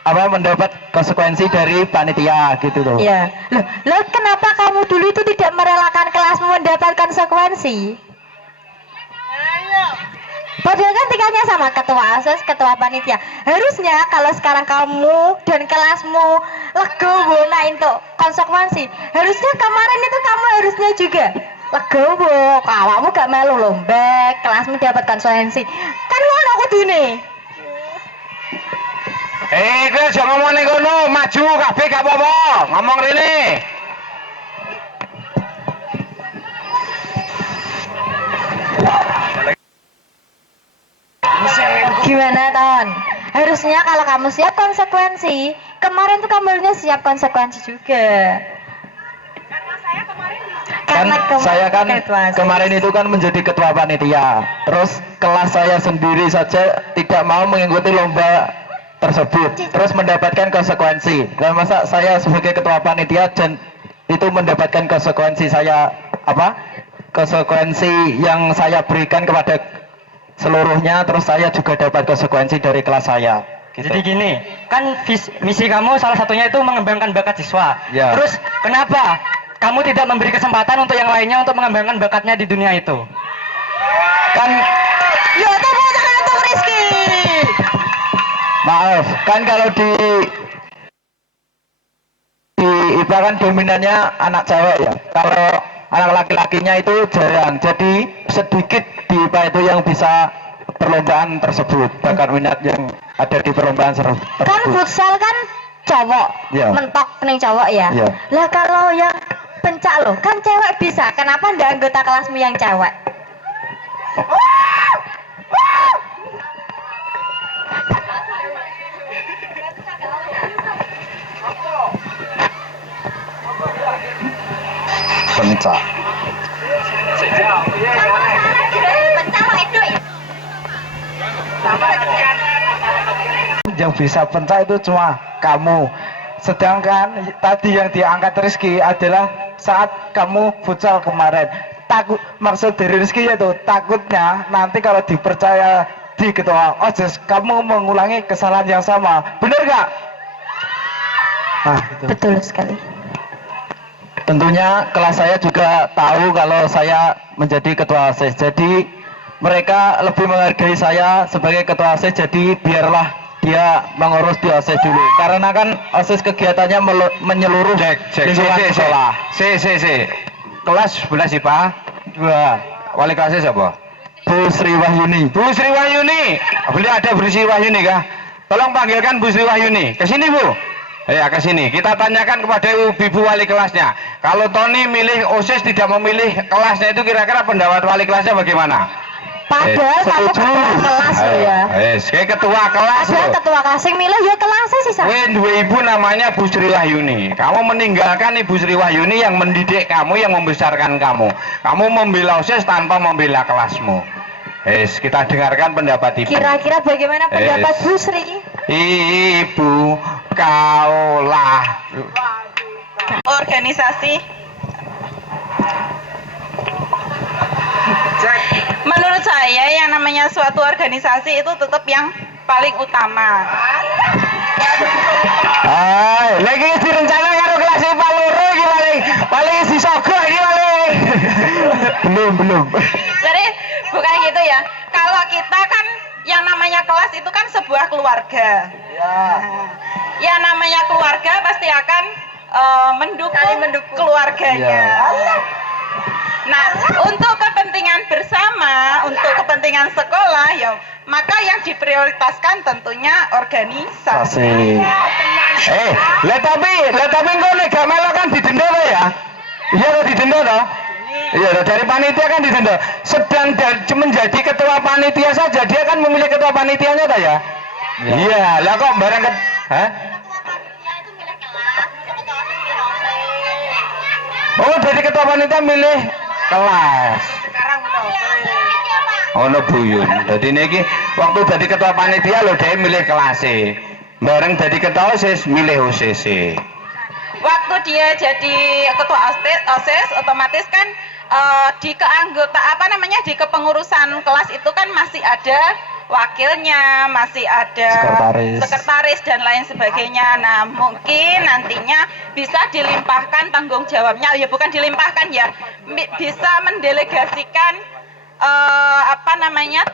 mendapat konsekuensi dari panitia gitu loh. Iya. Loh, kenapa kamu dulu itu tidak merelakan kelasmu mendapat konsekuensi? Padahal kan tinggalnya sama ketua OSIS, ketua panitia. Harusnya kalau sekarang kamu dan kelasmu legowo untuk konsekuensi, harusnya kemarin itu kamu harusnya juga legowo. Awakmu gak melu lomba, kelasmu dapat konsekuensi. Kan ngono kudune. Kowe aja ngomong ning kono, maju kabeh gak apa-apa. Ngomong rene. Gimana Ton? Harusnya kalau kamu siap konsekuensi, kemarin tuh kamu harusnya siap konsekuensi juga. Kan saya kan kemarin itu kan menjadi ketua panitia, terus kelas saya sendiri saja tidak mau mengikuti lomba tersebut, terus mendapatkan konsekuensi. Dan masa saya sebagai ketua panitia dan itu mendapatkan konsekuensi saya konsekuensi yang saya berikan kepada seluruhnya, terus saya juga dapat konsekuensi dari kelas saya. Gitu. Jadi gini, kan misi kamu salah satunya itu mengembangkan bakat siswa. Ya. Terus kenapa kamu tidak memberi kesempatan untuk yang lainnya untuk mengembangkan bakatnya di dunia itu? Kan Yo, tepuk tangan untuk Rizky. maaf, kan kalau di IPA kan dominannya anak cewek ya. Kalau anak laki-lakinya itu jarang. Jadi sedikit di IPA itu yang bisa perlombaan tersebut, bakat minat yang ada di perlombaan tersebut. Kan futsal kan cowok, Ya. mentok nih cowok ya. Ya. Lah kalau yang pencak loh, kan cewek bisa. Kenapa ndak anggota kelasmu yang cewek? Pencak. Yang bisa pencak itu cuma kamu. Sedangkan tadi yang diangkat Rizky adalah saat kamu futsal kemarin. Takut, maksud dari Rizky yaitu takutnya nanti kalau dipercaya di ketua OSIS kamu mengulangi kesalahan yang sama. Bener gak? Nah, gitu. Betul sekali. Tentunya kelas saya juga tahu kalau saya menjadi ketua OSIS. Jadi mereka lebih menghargai saya sebagai ketua OSIS. Jadi biarlah dia mengurus di OSIS dulu. Karena kan OSIS kegiatannya menyeluruh lingkungan sekolah. Kelas 11 IPA 2. Wali kelasnya siapa? Bu Sri Wahyuni. Bu Sri Wahyuni. Beliau ada Bu Sri Wahyuni kah? Tolong panggilkan Bu Sri Wahyuni. Ke sini, Bu. Ya, ke sini. Kita tanyakan kepada Ibu wali kelasnya. Kalau Tony milih OSIS tidak memilih kelasnya itu kira-kira pendapat wali kelasnya bagaimana? Padahal kamu ketua kelas loh ya. Kayak ketua kelas. Padahal loh. ketua kelas yang milih ya kelasnya sih Sa. Dua ibu namanya Bu Sri Wahyuni. Kamu meninggalkan Ibu Sri Wahyuni yang mendidik kamu, yang membesarkan kamu. Kamu membela OSIS tanpa membela kelasmu. Kita dengarkan pendapat Ibu. Kira-kira bagaimana pendapat Bu Sri? Ibu, kaulah Organisasi. Menurut saya yang namanya suatu organisasi itu tetap yang paling utama. Lagi direncana karo kelas IPA loro iki paling disogo iki paling. Belum. Jadi bukan gitu ya. Kalau kita kan yang namanya kelas itu kan sebuah keluarga. Nah, yang namanya keluarga pasti akan mendukung keluarganya. Nah, untuk kepentingan bersama, untuk kepentingan sekolah, ya maka yang diprioritaskan tentunya organisasi. Tapi engko nek gak melo kan didenda to ya? Iya to didenda to? Iya, dari panitia kan didenda. Sedang menjadi ketua panitia saja dia kan memilih ketua panitianya toh ya? Iya, lah kok barang hah? Oh, dari ketua panitia milih kelas. Ono buyun. Dadi niki waktu jadi ketua panitia lho dia milih kelas e. Bareng jadi ketua OSIS milih OSIS e. Waktu dia jadi ketua OSIS otomatis kan di di kepengurusan kelas itu kan masih ada wakilnya, masih ada sekretaris dan lain sebagainya. Nah, mungkin nantinya bisa dilimpahkan tanggung jawabnya, ya bukan dilimpahkan ya, bisa mendelegasikan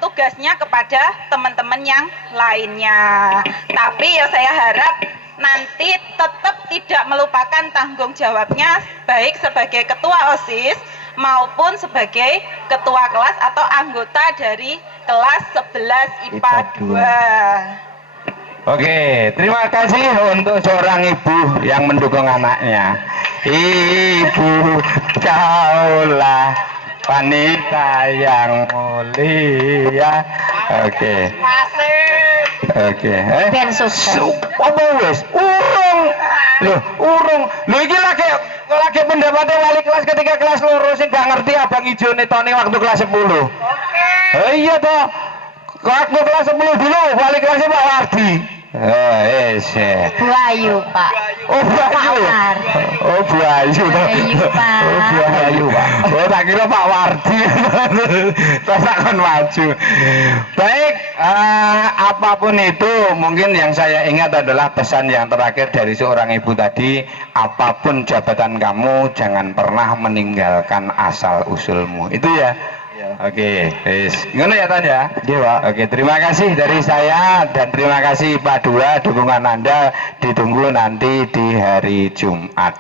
tugasnya kepada teman-teman yang lainnya. Tapi ya saya harap nanti tetap tidak melupakan tanggung jawabnya baik sebagai ketua OSIS maupun sebagai ketua kelas atau anggota dari kelas 11 IPA 2. Oke, terima kasih untuk seorang ibu yang mendukung anaknya. Ibu, kaulah wanita yang mulia. Oke. Ben sukses. Apa wis? Urung. Lho iki lagi pendapatnya wali kelas ketika kelas loro sing gak ngerti abang ijone Tony waktu kelas 10. Iya toh. Waktu kelas 10 dulu wali kelasnya Pak Wardi. Bu Ayu, Pak. Oh, Bu Ayu. Oh, Bu Ayu. Pak. Oh, Bu Ayu, Pak. Oh, tak kira Pak Wardi. Terus akan maju. Baik, apapun itu mungkin yang saya ingat adalah pesan yang terakhir dari seorang ibu tadi, apapun jabatan kamu jangan pernah meninggalkan asal usulmu. Itu ya. Oke, ngono ya Tan ya. Oke, terima kasih dari saya dan terima kasih Pak Dua, dukungan Anda ditunggu nanti di hari Jumat.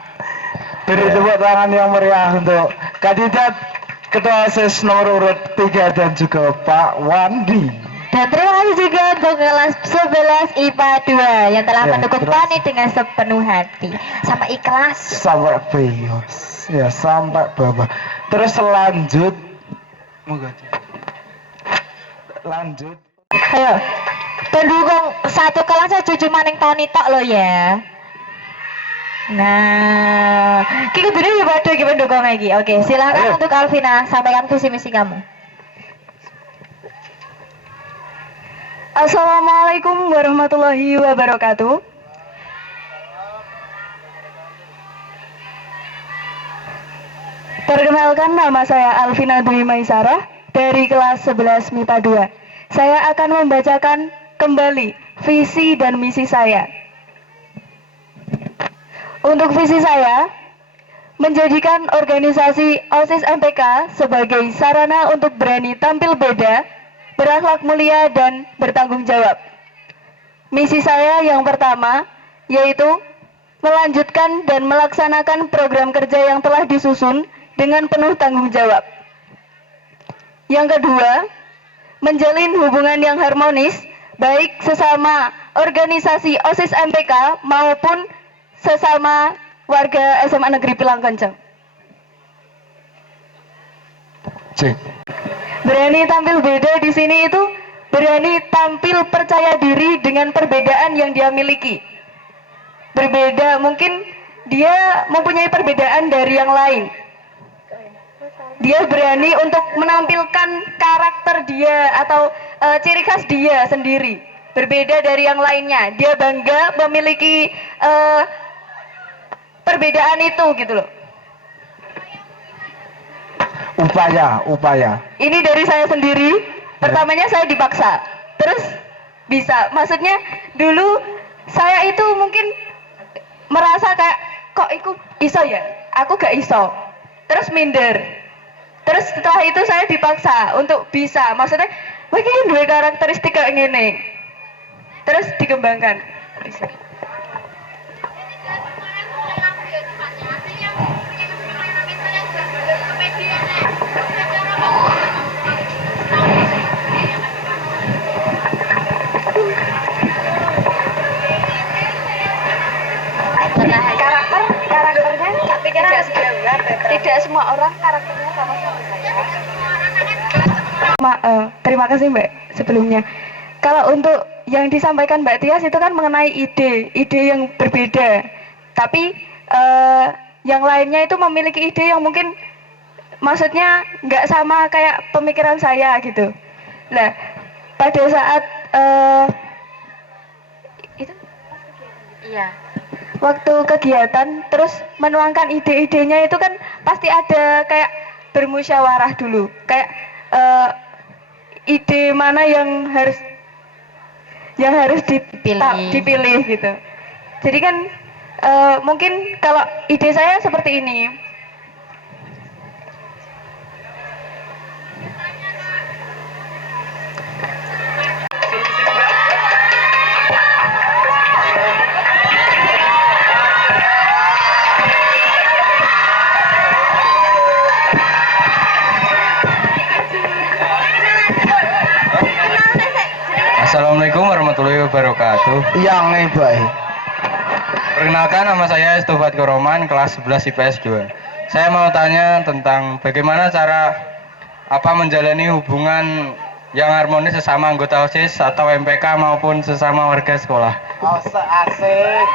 Beri tepuk tangan yang meriah untuk kandidat Ketua OSIS nomor urut 3 dan juga Pak Wandi. Dan terima kasih juga untuk kelas 11 IPA 2 yang telah mendukung Tony dengan sepenuh hati sampai ikhlas. Sampai beyos. Ya, sampai bawah. Terus lanjut. Ayo, pendukung satu kelasnya cucu maning Tony tok lo ya. Nah, kita dulu ya pada pendukung lagi. Oke, silakan untuk Alvina sampaikan visi misi kamu. Assalamualaikum warahmatullahi wabarakatuh. Perkenalkan, nama saya Alvina Dwi Maisarah dari kelas 11 MIPA 2. Saya akan membacakan kembali visi dan misi saya. Untuk visi saya, menjadikan organisasi OSIS MPK sebagai sarana untuk berani tampil beda, berakhlak mulia, dan bertanggung jawab. Misi saya yang pertama, yaitu melanjutkan dan melaksanakan program kerja yang telah disusun dengan penuh tanggung jawab. Yang kedua, menjalin hubungan yang harmonis, baik sesama organisasi OSIS MPK maupun sesama warga SMA Negeri Pilang Kenceng. Cek. Berani tampil beda di sini itu berani tampil percaya diri dengan perbedaan yang dia miliki. Berbeda, mungkin dia mempunyai perbedaan dari yang lain. Dia berani untuk menampilkan karakter dia atau ciri khas dia sendiri, berbeda dari yang lainnya. Dia bangga memiliki perbedaan itu gitu loh. Upaya. Ini dari saya sendiri. Pertamanya saya dipaksa, terus bisa. Maksudnya dulu saya itu mungkin merasa kayak kok iku iso ya, aku gak iso. Terus minder. Terus setelah itu saya dipaksa untuk bisa. Maksudnya, wah ini dua karakteristik kayak gini. Terus dikembangkan. Bisa. Karakternya tidak semua orang karakternya sama seperti saya. Terima kasih Mbak sebelumnya. Kalau untuk yang disampaikan Mbak Tias itu kan mengenai ide yang berbeda. Tapi yang lainnya itu memiliki ide yang mungkin maksudnya nggak sama kayak pemikiran saya gitu. Nah, pada saat itu Iya. waktu kegiatan terus menuangkan ide-idenya itu kan pasti ada kayak bermusyawarah dulu, kayak ide mana yang harus dipilih gitu. Jadi kan mungkin kalau ide saya seperti ini. Assalamualaikum warahmatullahi wabarakatuh. Yang baik. Perkenalkan, nama saya Estofat Koroman, kelas 11 IPS 2. Saya mau tanya tentang bagaimana cara menjalani hubungan yang harmonis sesama anggota OSIS atau MPK maupun sesama warga sekolah. Asik.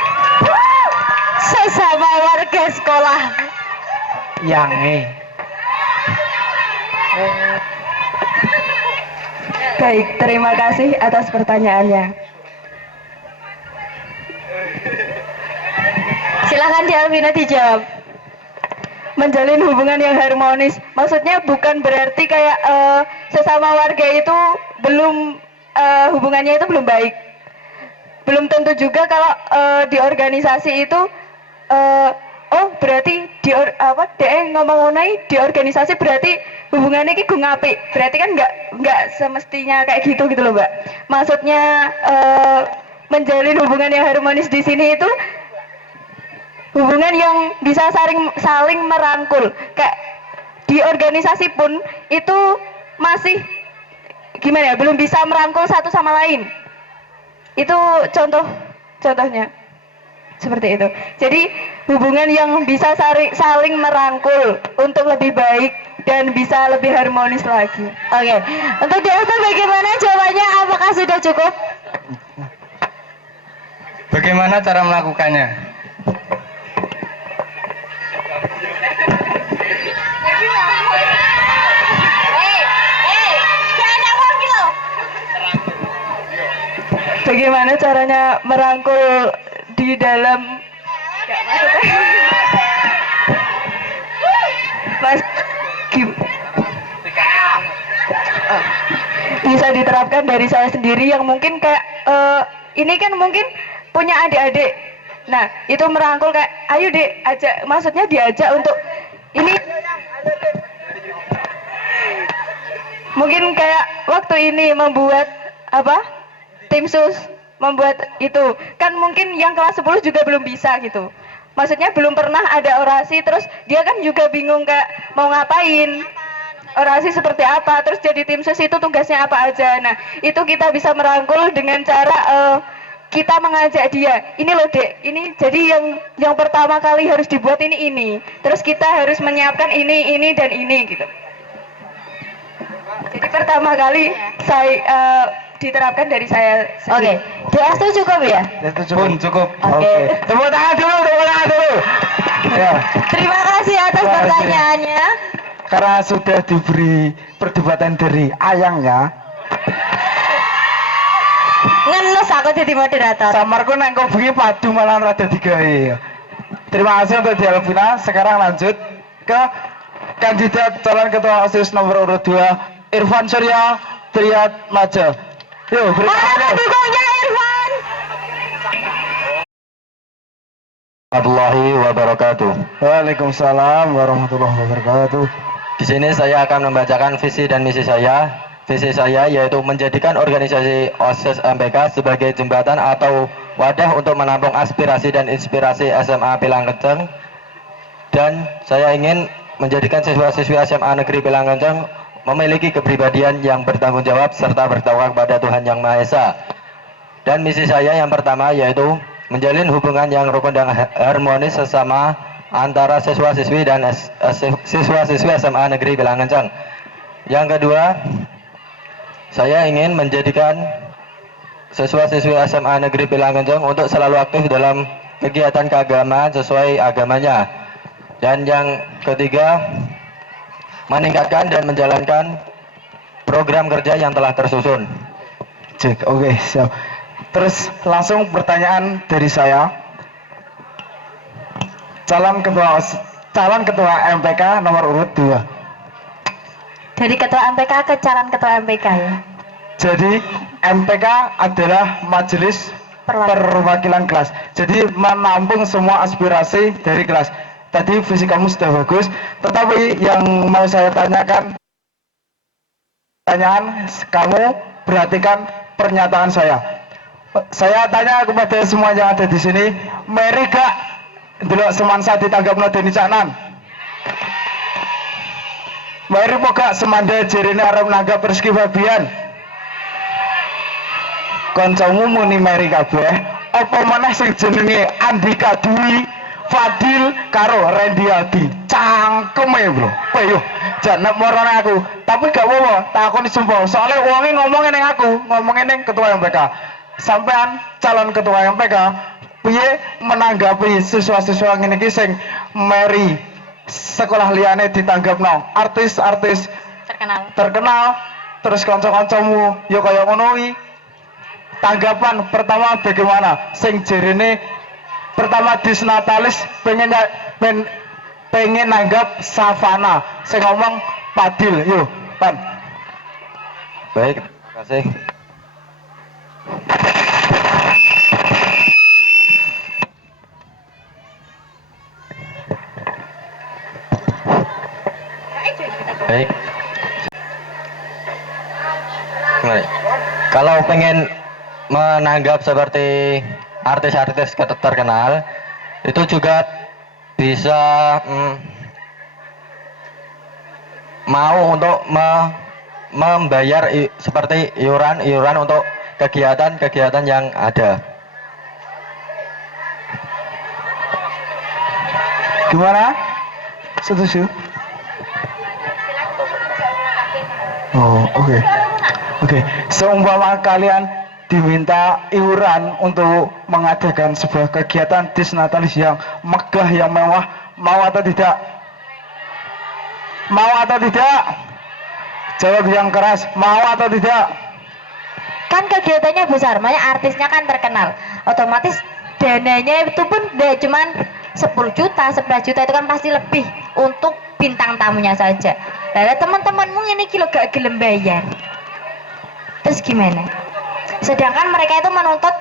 Sesama warga sekolah. Yang Baik, terima kasih atas pertanyaannya. Silahkan Alvina dijawab. Menjalin hubungan yang harmonis, maksudnya bukan berarti kayak sesama warga itu belum hubungannya itu belum baik. Belum tentu juga kalau di organisasi itu oh berarti ngomong di organisasi berarti hubungannya ki gung apik. Berarti kan nggak semestinya kayak gitu loh Mbak. Maksudnya menjalin hubungan yang harmonis di sini itu hubungan yang bisa saling merangkul. Kayak di organisasi pun itu masih gimana ya, belum bisa merangkul satu sama lain. Itu contohnya seperti itu. Jadi hubungan yang bisa saling merangkul untuk lebih baik dan bisa lebih harmonis lagi. Oke. Untuk Desa bagaimana jawabannya? Apakah sudah cukup? Bagaimana cara melakukannya? Bagaimana caranya merangkul di dalam Mas bisa diterapkan dari saya sendiri yang mungkin kayak ini kan mungkin punya adik-adik. Nah, itu merangkul kayak ayo Dek, ajak, maksudnya diajak untuk ini mungkin kayak waktu ini membuat tim sus, membuat itu kan mungkin yang kelas 10 juga belum bisa gitu, maksudnya belum pernah ada orasi, terus dia kan juga bingung kayak mau ngapain, orasi seperti apa, terus jadi tim sus itu tugasnya apa aja. Nah itu kita bisa merangkul dengan cara kita mengajak dia, ini loh dek, ini jadi yang pertama kali harus dibuat ini, terus kita harus menyiapkan ini dan ini gitu. Jadi pertama kali saya diterapkan dari saya Oke, sendiri. dia itu cukup ya? Itu cukup. Cukup. Oke. Tepuk tangan dulu. Ya, Terima kasih atas Terima kasih. pertanyaannya. karena sudah diberi perdebatan dari ayangnya, Ngenes aku jadi moderator. samarku nek kok bengi padu malah rada digawe. Terima kasih untuk Delvina. Sekarang lanjut ke kandidat calon ketua OSIS nomor urut 2 Irfan Surya Triat Maja. Yuk, beri Mana tangan. pendukungnya Irfan? Warahmatullahi wabarakatuh. Waalaikumsalam warahmatullahi wabarakatuh. Di sini saya akan membacakan visi dan misi saya. Visi saya yaitu menjadikan organisasi OSIS MPK sebagai jembatan atau wadah untuk menampung aspirasi dan inspirasi SMA Pilangkenceng. Dan saya ingin menjadikan siswa-siswi SMA Negeri Pilangkenceng memiliki kepribadian yang bertanggung jawab serta bertakwa kepada Tuhan Yang Maha Esa. Dan misi saya yang pertama yaitu menjalin hubungan yang rukun dan harmonis sesama antara siswa-siswi dan siswa-siswi SMA Negeri Pilangkenceng. Yang kedua, saya ingin menjadikan siswa-siswi SMA Negeri Pilangkenceng untuk selalu aktif dalam kegiatan keagamaan sesuai agamanya. Dan yang ketiga, meningkatkan dan menjalankan program kerja yang telah tersusun. Cek, oke, siap. Terus langsung pertanyaan dari saya. Calon ketua MPK nomor urut 2. Dari ketua MPK ke calon ketua MPK ya. Jadi MPK adalah majelis perwakilan kelas. Jadi menampung semua aspirasi dari kelas. Tadi visi kamu sudah bagus, tetapi yang mau saya tanyakan, kamu perhatikan pernyataan saya. Saya tanya kepada semua yang ada di sini, meri gak delok semansa ditanggapno Deni Caknan? Meri po gak semanda jerene arep nanggap Rizky Fabian? Kancamu muni meri kabeh, apa meneh sing jenenge Andika Dwi, Fadil karo Randy Aldi. Cangkeme, Bro. Kowe yo jangan morone aku. Tapi gak apa-apa, takoni sumpah. Soalnya wonge ngomongin ning aku, ngomongin ning ketua MPK. Sampean calon ketua MPK piye menanggapi siswa-siswa ngene iki sing meri sekolah liyane ditanggapno artis-artis terkenal terus kanca-kancamu ya kaya ngono kuwi. Tanggapan pertama bagaimana? Sing jerene pertama disnatalis pengen nanggap Savana, sing ngomong Padil. Yo, Pan. Baik, terima kasih. Baik. Gimana? Kalau pengen menanggap seperti artis-artis terkenal, itu juga bisa mau untuk membayar seperti iuran untuk kegiatan-kegiatan yang ada. Gimana? Setuju? Oh, oke. Oke, seumpama kalian diminta iuran untuk mengadakan sebuah kegiatan disnatalis yang megah, yang mewah, mau atau tidak? Mau atau tidak? Jawab yang keras, mau atau tidak? Kan kegiatannya besar, makanya artisnya kan terkenal. Otomatis dananya itu pun tidak cuman 10 juta, 11 juta, itu kan pasti lebih untuk bintang tamunya saja. Lalu teman-temanmu ini kilo gak gelem bayar. Terus gimana? Sedangkan mereka itu menuntut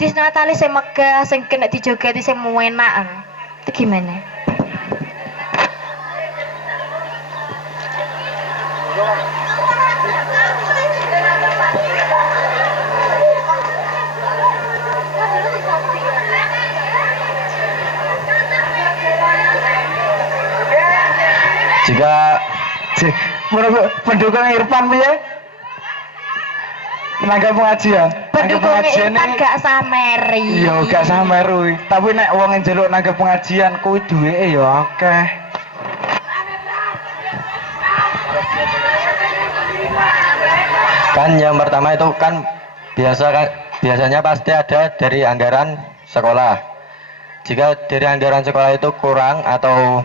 disnatalis yang megah, yang kena dijogeti, yang enak. Itu gimana? Jika Menurut pendukung Irfan piye? Menanggapi pengajian. pendukungnya pengajian Intan ini- gak sameri. Iya, gak sameru. Tapi nek wong yang njaluk nang pengajian kuwi duweke ya akeh. Kan yang pertama itu kan biasanya pasti ada dari anggaran sekolah. Jika dari anggaran sekolah itu kurang atau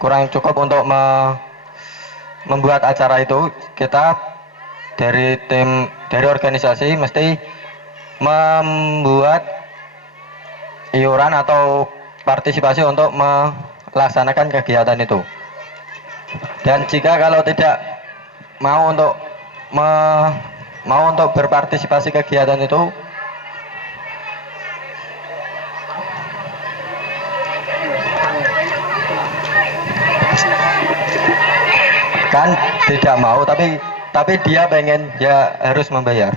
kurang cukup untuk membuat acara itu, kita dari organisasi mesti membuat iuran atau partisipasi untuk melaksanakan kegiatan itu. Dan jika kalau tidak mau untuk berpartisipasi kegiatan itu, kan tidak mau, tapi dia pengen, ya harus membayar.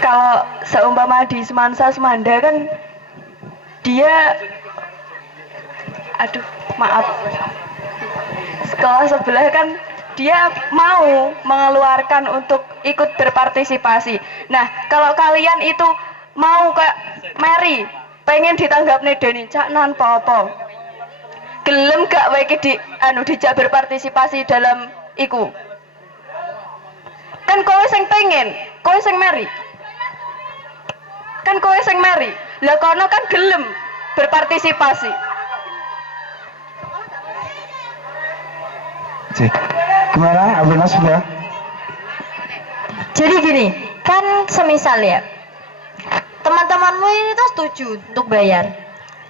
Kalau seumpama di Semansa Semanda kan dia, aduh maaf, sekolah sebelah kan dia mau mengeluarkan untuk ikut berpartisipasi. Nah kalau kalian itu mau Kak Mary pengen ditanggap Deni cak nan popo gelem gak wae dijak berpartisipasi dalam iku, kan kowe sing pengen, kowe sing Mary, kan kowe sing Mary lah kono kan gelem berpartisipasi. Cik. Gimana? Abina sudah? Jadi gini, kan semisal ya, teman-temanmu ini tuh setuju untuk bayar,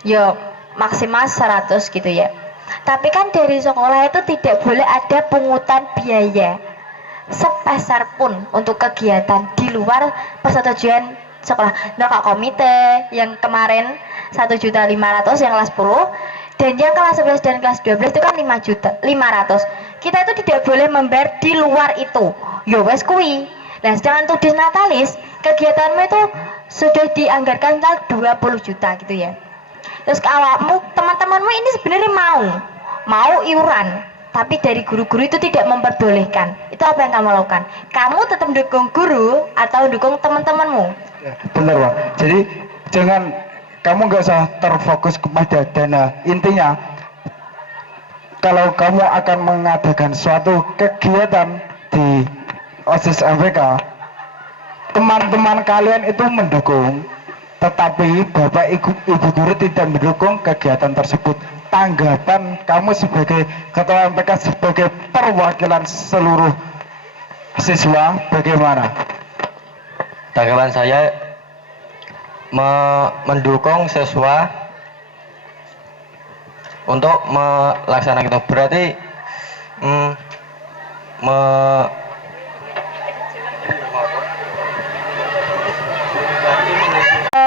yo maksimal 100 gitu ya. Tapi kan dari sekolah itu tidak boleh ada pungutan biaya sepeser pun untuk kegiatan di luar persetujuan sekolah. Nah, Kak komite yang kemarin 1.500.000 yang kelas 10, dan yang kelas 11 dan kelas 12 itu kan 5.500.000. Kita itu tidak boleh membayar di luar itu. Yo wes kuwi. Nah, sedangkan untuk disnatalis, kegiatanmu itu sudah dianggarkan 20 juta gitu ya. Terus awakmu, teman-temanmu ini sebenarnya mau iuran, tapi dari guru-guru itu tidak memperbolehkan. Itu apa yang kamu lakukan? Kamu tetap dukung guru atau dukung teman-temanmu? Ya, benar Pak. Jadi jangan, kamu nggak usah terfokus kepada dana. Intinya kalau kamu akan mengadakan suatu kegiatan di OSIS MPK, teman-teman kalian itu mendukung, tetapi bapak ibu guru tidak mendukung kegiatan tersebut. Tanggapan kamu sebagai ketua MPK, sebagai perwakilan seluruh siswa, bagaimana? Tanggapan saya mendukung siswa untuk melaksanakan itu, berarti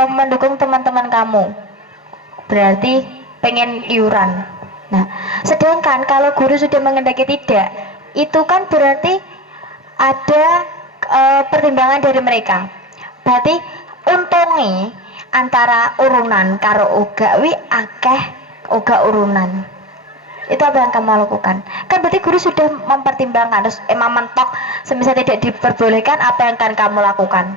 mendukung teman-teman kamu, berarti pengen iuran. Nah, sedangkan kalau guru sudah mengendaki tidak, itu kan berarti ada pertimbangan dari mereka. Berarti untungnya antara urunan karo uga wi akeh uga urunan. Itu apa yang kamu lakukan? Kan berarti guru sudah mempertimbangkan, terus emang mentok semisal tidak diperbolehkan, apa yang akan kamu lakukan?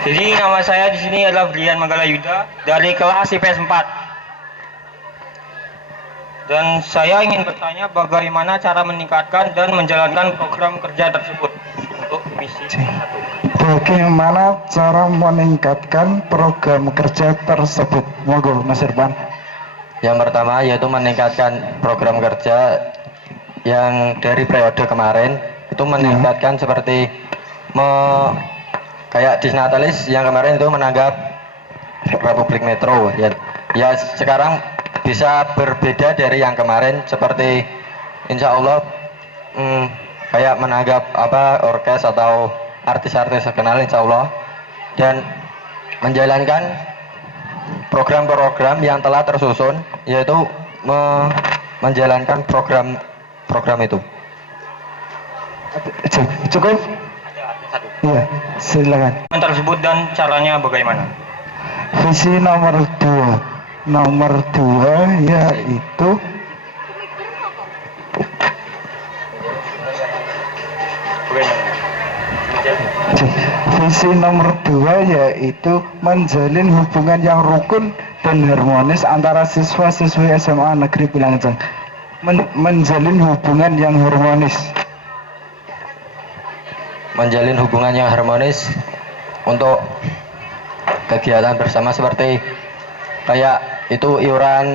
Jadi nama saya di sini adalah Brian Manggala Yuda dari kelas IPS 4. Dan saya ingin bertanya bagaimana cara meningkatkan dan menjalankan program kerja tersebut untuk misi 1. Bagaimana cara meningkatkan program kerja tersebut? Monggo Mas Irfan. yang pertama yaitu meningkatkan program kerja yang dari periode kemarin itu meningkatkan seperti kayak Disnatalis yang kemarin itu menanggap Republik Metro ya sekarang bisa berbeda dari yang kemarin, seperti insya Allah kayak menanggap orkes atau artis-artis terkenal insya Allah, dan menjalankan program-program yang telah tersusun, yaitu menjalankan program itu. Cukup? Iya, silakan. Tersebut dan caranya bagaimana? Visi nomor dua yaitu menjalin hubungan yang rukun dan harmonis antara siswa-siswi SMA Negeri Pilangjeng. Menjalin hubungan yang harmonis. Menjalin hubungan yang harmonis untuk kegiatan bersama seperti kayak itu iuran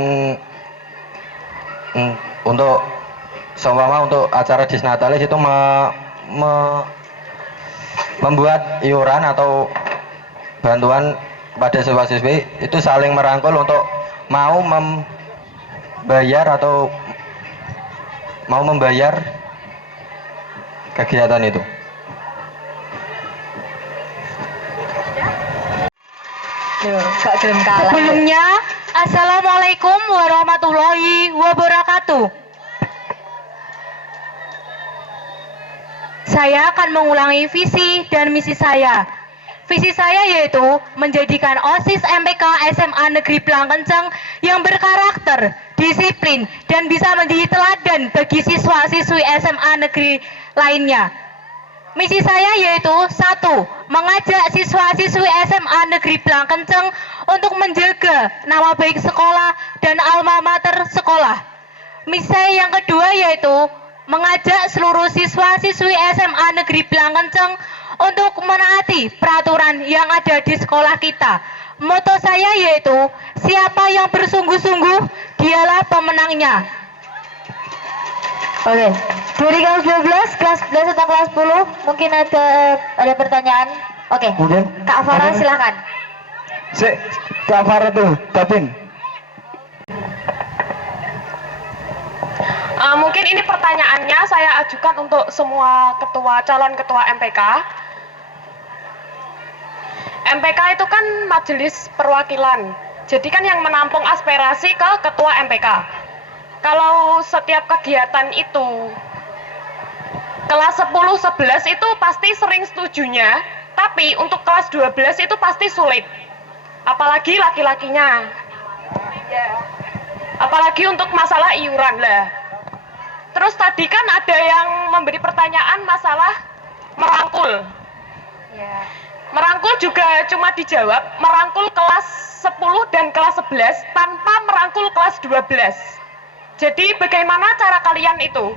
untuk seumpama untuk acara Disnatalis itu membuat iuran atau bantuan pada siswa-siswi itu saling merangkul untuk mau membayar atau mau membayar kegiatan itu. Sebelumnya, Assalamualaikum warahmatullahi wabarakatuh. Saya akan mengulangi visi dan misi saya. Visi saya yaitu menjadikan OSIS MPK SMA Negeri Pilangjeng yang berkarakter, disiplin, dan bisa menjadi teladan bagi siswa-siswi SMA negeri lainnya. Misi saya yaitu 1. Mengajak siswa-siswi SMA Negeri Pilangjeng untuk menjaga nama baik sekolah dan alma mater sekolah. Misi saya yang kedua yaitu mengajak seluruh siswa-siswi SMA Negeri Pilangjeng untuk menaati peraturan yang ada di sekolah kita. Moto saya yaitu siapa yang bersungguh-sungguh dialah pemenangnya. Oke, dari kelas 12, kelas 11 atau kelas 10 mungkin ada pertanyaan. Oke, Kemudian, Kak Farah silakan. Kak Farah tuh, Datin. Mungkin ini pertanyaannya saya ajukan untuk semua calon ketua MPK. MPK itu kan majelis perwakilan, jadi kan yang menampung aspirasi ke ketua MPK. Kalau setiap kegiatan itu kelas 10, 11 itu pasti sering setujunya, tapi untuk kelas 12 itu pasti sulit. Apalagi laki-lakinya. Apalagi untuk masalah iuran lah. Terus tadi kan ada yang memberi pertanyaan masalah merangkul. Merangkul juga cuma dijawab merangkul kelas 10 dan kelas 11 tanpa merangkul kelas 12. Jadi bagaimana cara kalian itu?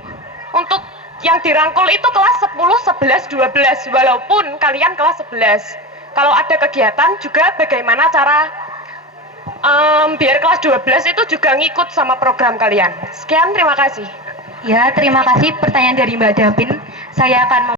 Untuk yang dirangkul itu kelas 10, 11, 12 walaupun kalian kelas 11. Kalau ada kegiatan juga bagaimana cara biar kelas 12 itu juga ngikut sama program kalian. Sekian, terima kasih. Ya, terima kasih pertanyaan dari Mbak Davin. Saya akan